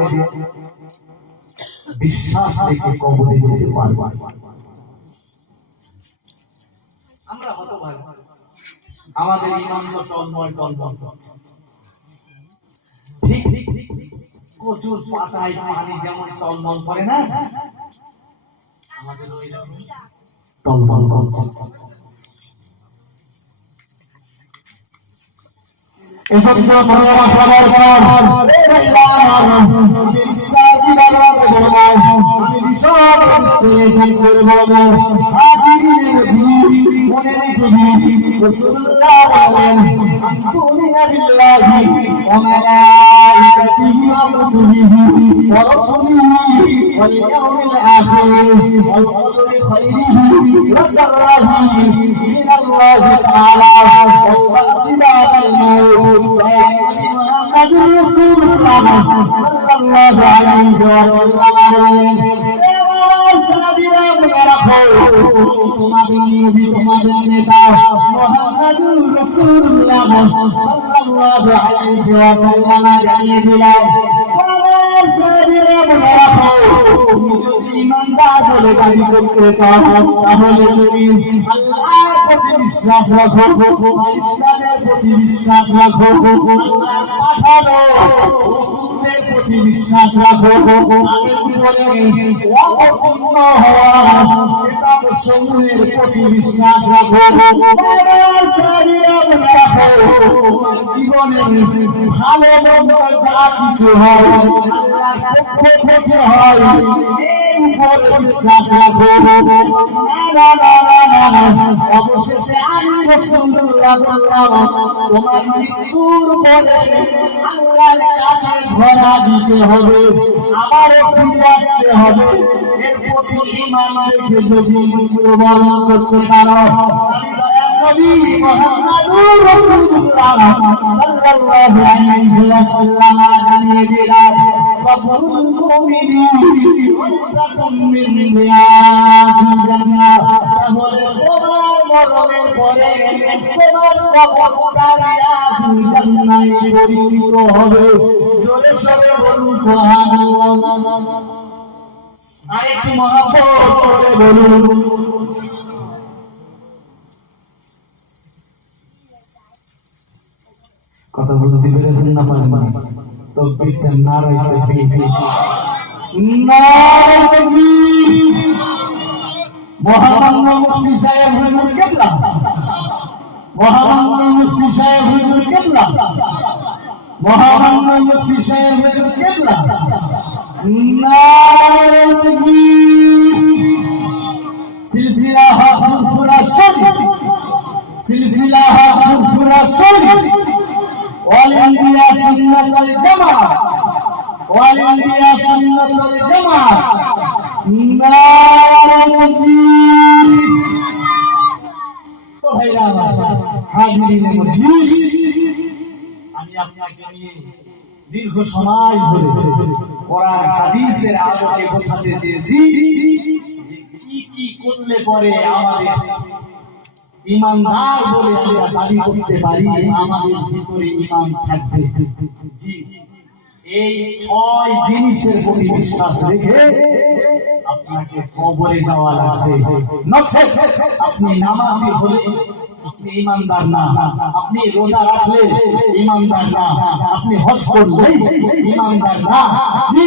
বিশ্বাস রেখে কবরে যেতে পারবে। আমরা হতভাগা, আমাদের ঈমান তো টলমল টলমল করছে, ঠিক ঠিক ঠিক কচুর পাতায় পানি যেমন টলমল করে না, আমাদের ওই রকম টলমল করছে। এজন্য মনে রাখা দরকার, আপনাকে বলবো আমি ভীষণ বিশ্লেষণ করবো না হাজিরিনের মনে রেখে রাসূলুল্লাহ বলেন আনতুমিনা বিল্লাহি ওয়া মালাইকাতিহি ওয়া কুতুবিহি ওয়া রাসূলিহি ওয়াল ইয়াউমিল আখির ওয়াল কদরি খাইরিহি ওয়া শাররিহি মিনাল্লাহি তাআলা ওয়া সিরাতাল মাউত মুহাম্মাদুর রাসূলুল্লাহ সাল্লাল্লাহু আলাইহি ওয়া সাল্লাম সাহাবীরা বলে রাখো তোমাদের নবী তোমাদের নেতা মুহাম্মাদুর রাসূলুল্লাহ সাল্লাল্লাহু আলাইহি ওয়া সাল্লাম জানিয়ে দিলেন সাহাবীরা বলে রাখো তুমি যদি ইমানদার বলে দাবি করতে চাও তাহলে তুমি আল্লাহর প্রতি বিশ্বাস রাখো আর ইসলামের প্রতি বিশ্বাস রাখো আল্লাহর পাঠানো রাসূলের প্রতি বিশ্বাস রাখো তাদের জীবনে অবতীর্ণ হওয়া কিতাব সমূহের প্রতি বিশ্বাস রাখো সাহাবীরা বলে রাখো তোমার জীবনে ভালো মন্দ যা কিছু হয় আল্লাহর পক্ষ থেকে হয় এই উপরে বিশ্বাস রাখো অবশেষে আমি রাসূলুল্লাহ বললাম তোমার মৃত্যুর পরে আল্লাহর কাছে ধরা দিতে হবে আবারও ফিরে আসতে হবে এর প্রতি ঈমান রেখে যদি মৃত্যুবরণ করতে পারো নবী মুহাম্মদুর রাসূলুল্লাহ সাল্লাল্লাহু আলাইহি ওয়া সাল্লাম জানিয়ে দিলেন কবরুল মুমিনিন ওয়াসাতুম মিন রিয়াদিল জান্নাহ তাহলে তোমার মরণের পরে তোমার কবরটা রিয়াদুল জান্নাহে পরিণত হবে জোরে সরে বলুন সুবহানাল্লাহ আরেকটু মহব্বত করে বলুন কথা বুঝতে পেরেছেন না পারেন তাকবীর নারায়ে তাকবীর নারায়ে তাকবীর মহামান্য মুফতি সাহেব হুজুর কিবলা মহামান্য মুফতি সাহেব হুজুর কিবলা মহামান্য মুফতি সাহেব হুজুর কিবলা নারায়ে তাকবীর সিলসিলা ফুরফুরা শরীফ সিলসিলা ফুরফুরা শরীফ والأنبياء سنة الجماعة والأنبياء سنة الجماعة نار الدين তো ভাইরা হাজিরিন মজলিস আমি আপনাকে নিয়ে দীর্ঘ সময় ধরে কোরআন হাদিসের আলোকে বোঝাতে চেয়েছি যে কি কি করলে পরে আমাদের ইমানদার বলে আমরা দাবি করতে পারি আমাদের ভিতরে ঈমান থাকবে জি এই 6 জিনিসের প্রতি বিশ্বাস রেখে আপনাকে কবরে যাওয়া লাগবে নচেত আপনি নামাজি হলে আপনি ঈমানদার না আপনি রোজা রাখলে ঈমানদার না আপনি হজ করলে ঈমানদার না জি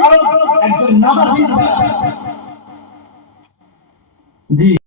কারণ একজন নামাজি জি